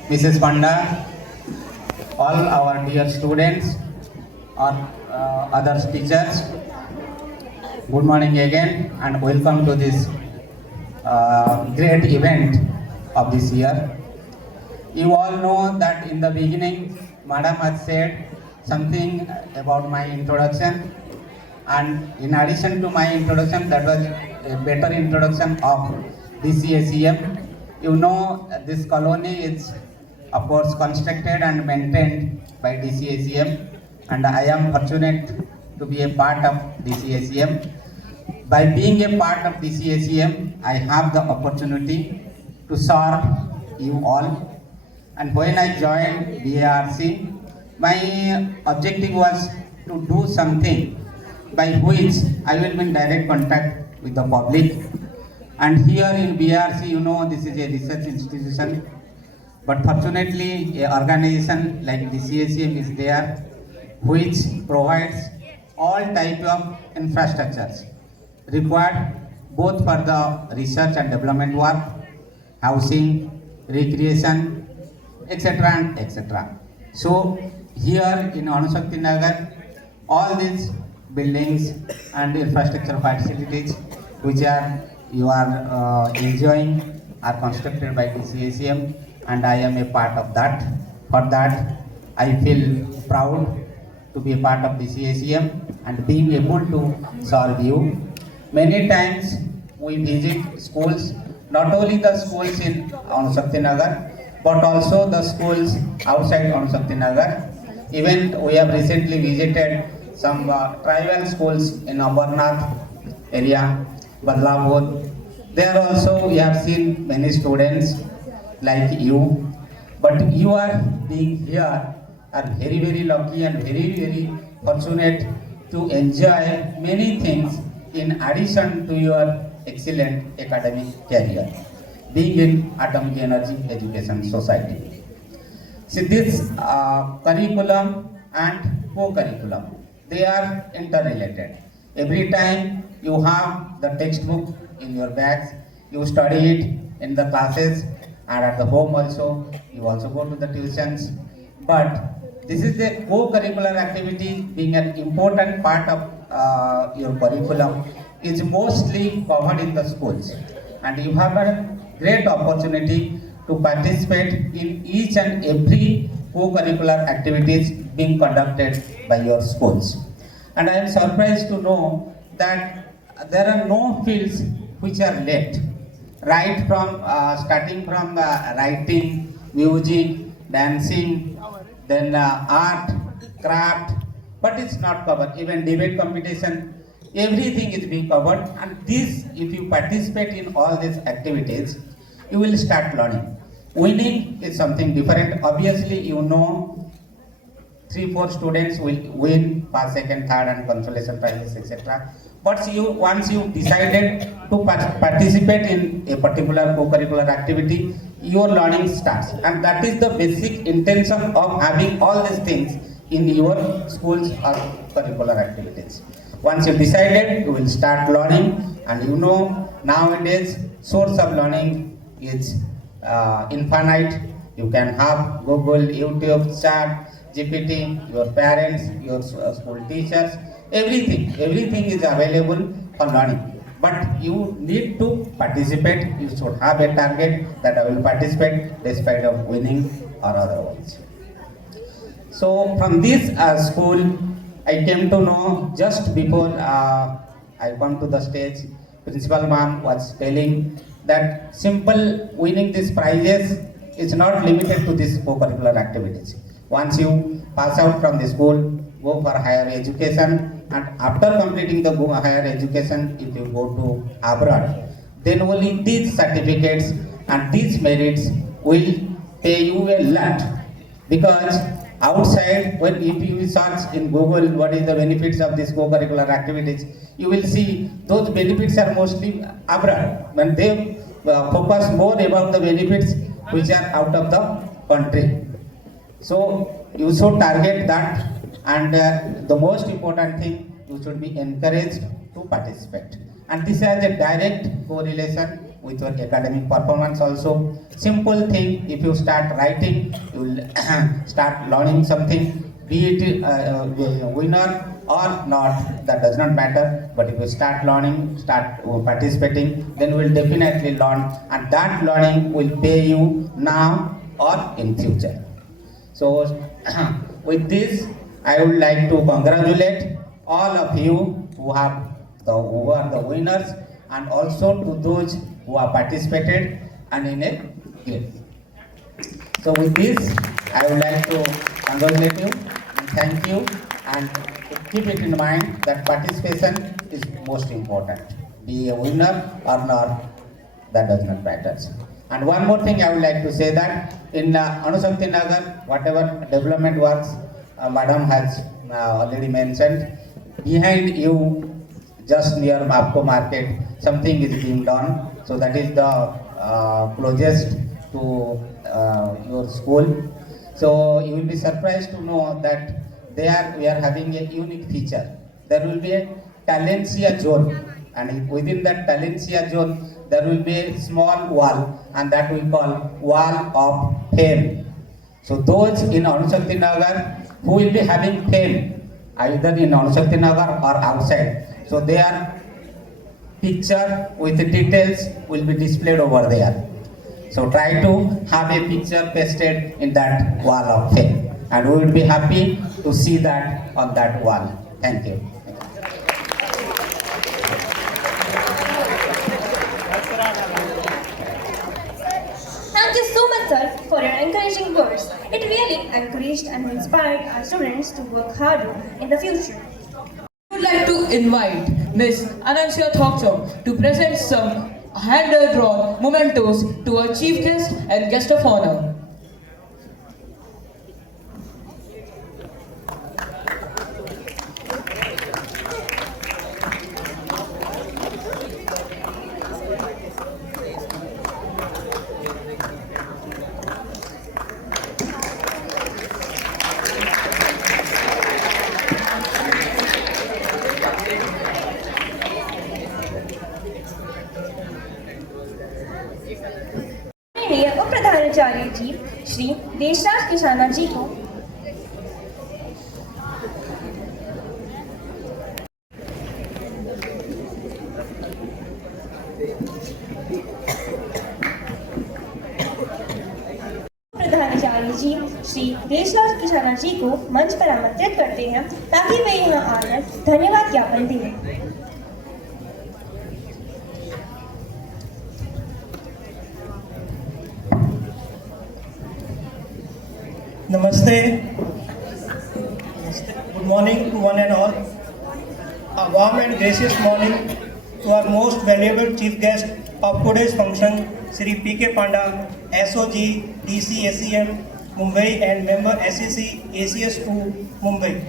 Mrs. Panda, all our dear students or other teachers, good morning again and welcome to this great event of this year. You all know that in the beginning, Madam has said something about my introduction, and in addition to my introduction, that was a better introduction of DCACM. You know, this colony is of course constructed and maintained by DCACM, and I am fortunate to be a part of DCACM. By being a part of DCACM, I have the opportunity to serve you all. And when I joined BARC, my objective was to do something by which I will be in direct contact with the public. And here in BARC, you know, this is a research institution, but fortunately, an organization like DCACM is there, which provides all type of infrastructures required both for the research and development work, housing, recreation, etc. and etc. So here in Anusakti Nagar, all these buildings and infrastructure facilities which you are enjoying are constructed by DCACM, and I am a part of that. For that, I feel proud to be a part of DCACM and being able to serve you. Many times we visit schools, not only the schools in Anusakti Nagar, but also the schools outside Anusakti Nagar. Even we have recently visited some tribal schools in Amarnath area, Badlapur. There also we have seen many students like you, but you are being here are very, very lucky and very, very fortunate to enjoy many things in addition to your excellent academic career, being in Atomic Energy Education Society. See, this curriculum and co-curriculum, they are interrelated. Every time you have the textbook in your bags, you study it in the classes, and at the home also, you also go to the tuitions. But this is the co-curricular activity, being an important part of your curriculum, is mostly covered in the schools. And you have a great opportunity to participate in each and every co-curricular activities being conducted by your schools. And I am surprised to know that there are no fields which are left, right from starting from writing, music, dancing, then art, craft, but it's not covered. Even debate competition, everything is being covered. And this, if you participate in all these activities, you will start learning. Winning is something different. Obviously, you know, 3-4 students will win first, second, third, and consolation prizes, etc. But once you decided to participate in a particular co-curricular activity, your learning starts, and that is the basic intention of having all these things in your schools or curricular activities. Once you decided, you will start learning, and you know nowadays source of learning is infinite. You can have Google, YouTube, Chat, GPT, your parents, your school teachers, everything is available for learning. But you need to participate. You should have a target that I will participate despite of winning or otherwise. So from this school, I came to know just before I come to the stage, Principal Ma'am was telling that simple winning these prizes is not limited to these co-curricular activities. Once you pass out from the school, go for higher education, and after completing the higher education, if you go to abroad, then only these certificates and these merits will pay you a lot. Because outside, when if you search in Google what is the benefits of these co-curricular activities, you will see those benefits are mostly abroad. When they focus more about the benefits which are out of the country. So you should target that, and the most important thing, you should be encouraged to participate. And this has a direct correlation with your academic performance also. Simple thing, if you start writing, you will start learning something, be it winner or not, that does not matter. But if you start learning, start participating, then you will definitely learn, and that learning will pay you now or in future. So with this, I would like to congratulate all of you who are the winners, and also to those who have participated and in a game. So with this, I would like to congratulate you and thank you, and keep it in mind that participation is most important. Be a winner or not, that does not matter. And one more thing I would like to say, that in Anushakti Nagar, whatever development works Madam has already mentioned, behind you, just near Mapco market, something is being done. So that is the closest to your school. So you will be surprised to know that we are having a unique feature. There will be a Talentia zone, and within that Talentia zone, there will be a small wall, and that we call Wall of Fame. So those in Anushakti Nagar who will be having fame, either in Anushakti Nagar or outside, so their picture with the details will be displayed over there. So try to have a picture pasted in that Wall of Fame, and we will be happy to see that on that wall. Thank you. Thank you so much, sir, for your encouraging words. It really encouraged and inspired our students to work harder in the future. I would like to invite Miss Anansia Thokcham to present some hand-drawn mementos to our chief guest and guest of honor. उप प्रधानाचार्य जी श्री देशराज किशाना जी को प्रधानाचार्य जी श्री देशराज किशाना जी को मंच पर आमंत्रित करते हैं ताकि वे यहाँ आकर धन्यवाद ज्ञापन दें। Namaste. Good morning to one and all. A warm and gracious morning to our most valuable chief guest of today's function, Sri P.K. Panda, SOG, DC, SEM, Mumbai, and member SEC, ACS2, Mumbai.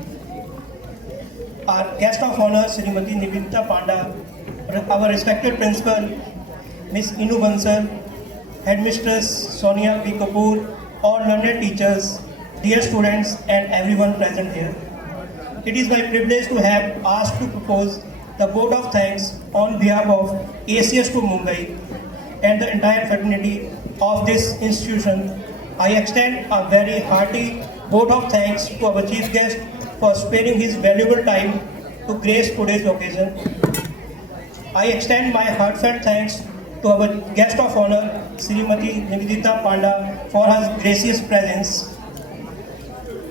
Our guest of honor, Srimati Nivedita Panda, our respected principal, Miss Inu Bansal, Headmistress Sonia P. Kapoor, all learned teachers, dear students, and everyone present here. It is my privilege to have asked to propose the vote of thanks on behalf of ACS to Mumbai and the entire fraternity of this institution. I extend a very hearty vote of thanks to our chief guest for sparing his valuable time to grace today's occasion. I extend my heartfelt thanks to our guest of honor, Srimati Nivedita Panda, for her gracious presence.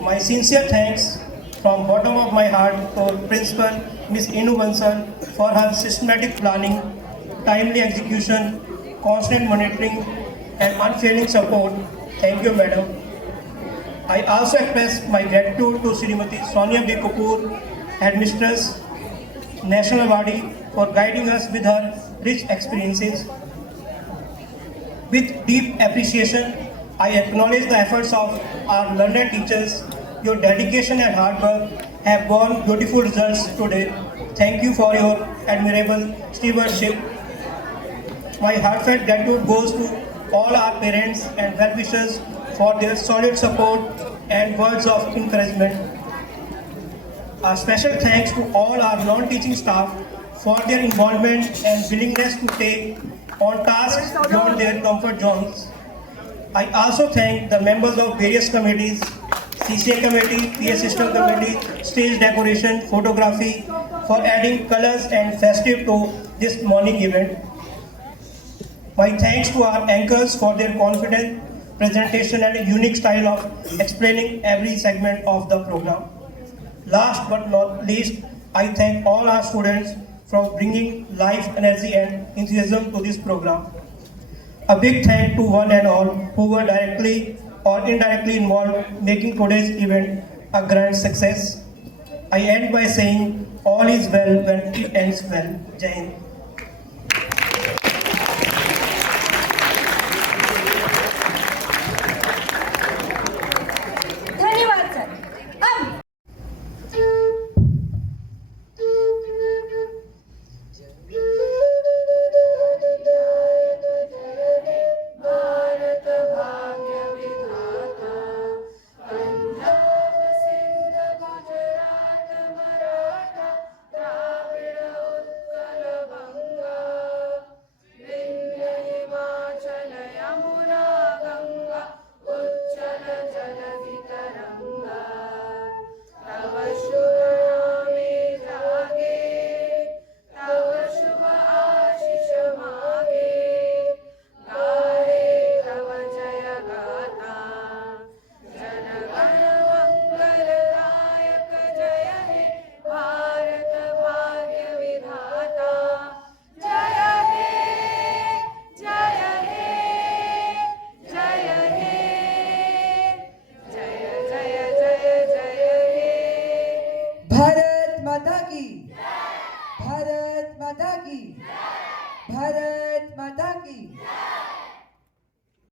My sincere thanks from bottom of my heart to Principal Ms. Inu Bansal for her systematic planning, timely execution, constant monitoring, and unfailing support. Thank you, Madam. I also express my gratitude to Srimati Sonia B. Kapoor, Headmistress, National Awardee, for guiding us with her rich experiences. With deep appreciation, I acknowledge the efforts of our learned teachers. Your dedication and hard work have borne beautiful results today. Thank you for your admirable stewardship. My heartfelt gratitude goes to all our parents and well-wishers for their solid support and words of encouragement. A special thanks to all our non-teaching staff for their involvement and willingness to take on tasks beyond their comfort zones. I also thank the members of various committees, CCA committee, PA system committee, stage decoration, photography, for adding colors and festive to this morning event. My thanks to our anchors for their confident presentation and a unique style of explaining every segment of the program. Last but not least, I thank all our students for bringing life, energy and enthusiasm to this program. A big thank to one and all who were directly or indirectly involved making today's event a grand success. I end by saying all is well when it ends well. Jai Hind. धन्यवाद sir. अब भारत भाग्य विधाता पंजाब सिंध गुजरात मराठा द्राविड़ उत्कल बंगा विंध्य हिमाचल यमुना गंगा उच्चल जलधि तरंगा तव शुभ नामे जागे तव शुभ आशीष मागे गाहे तव जय गाथा जन गण मंगलदायक जय हे भारत भाग्य विधाता जय हे जय हे जय हे जय जय जय जय हे भारत माता की, भारत माता की, भारत माता की।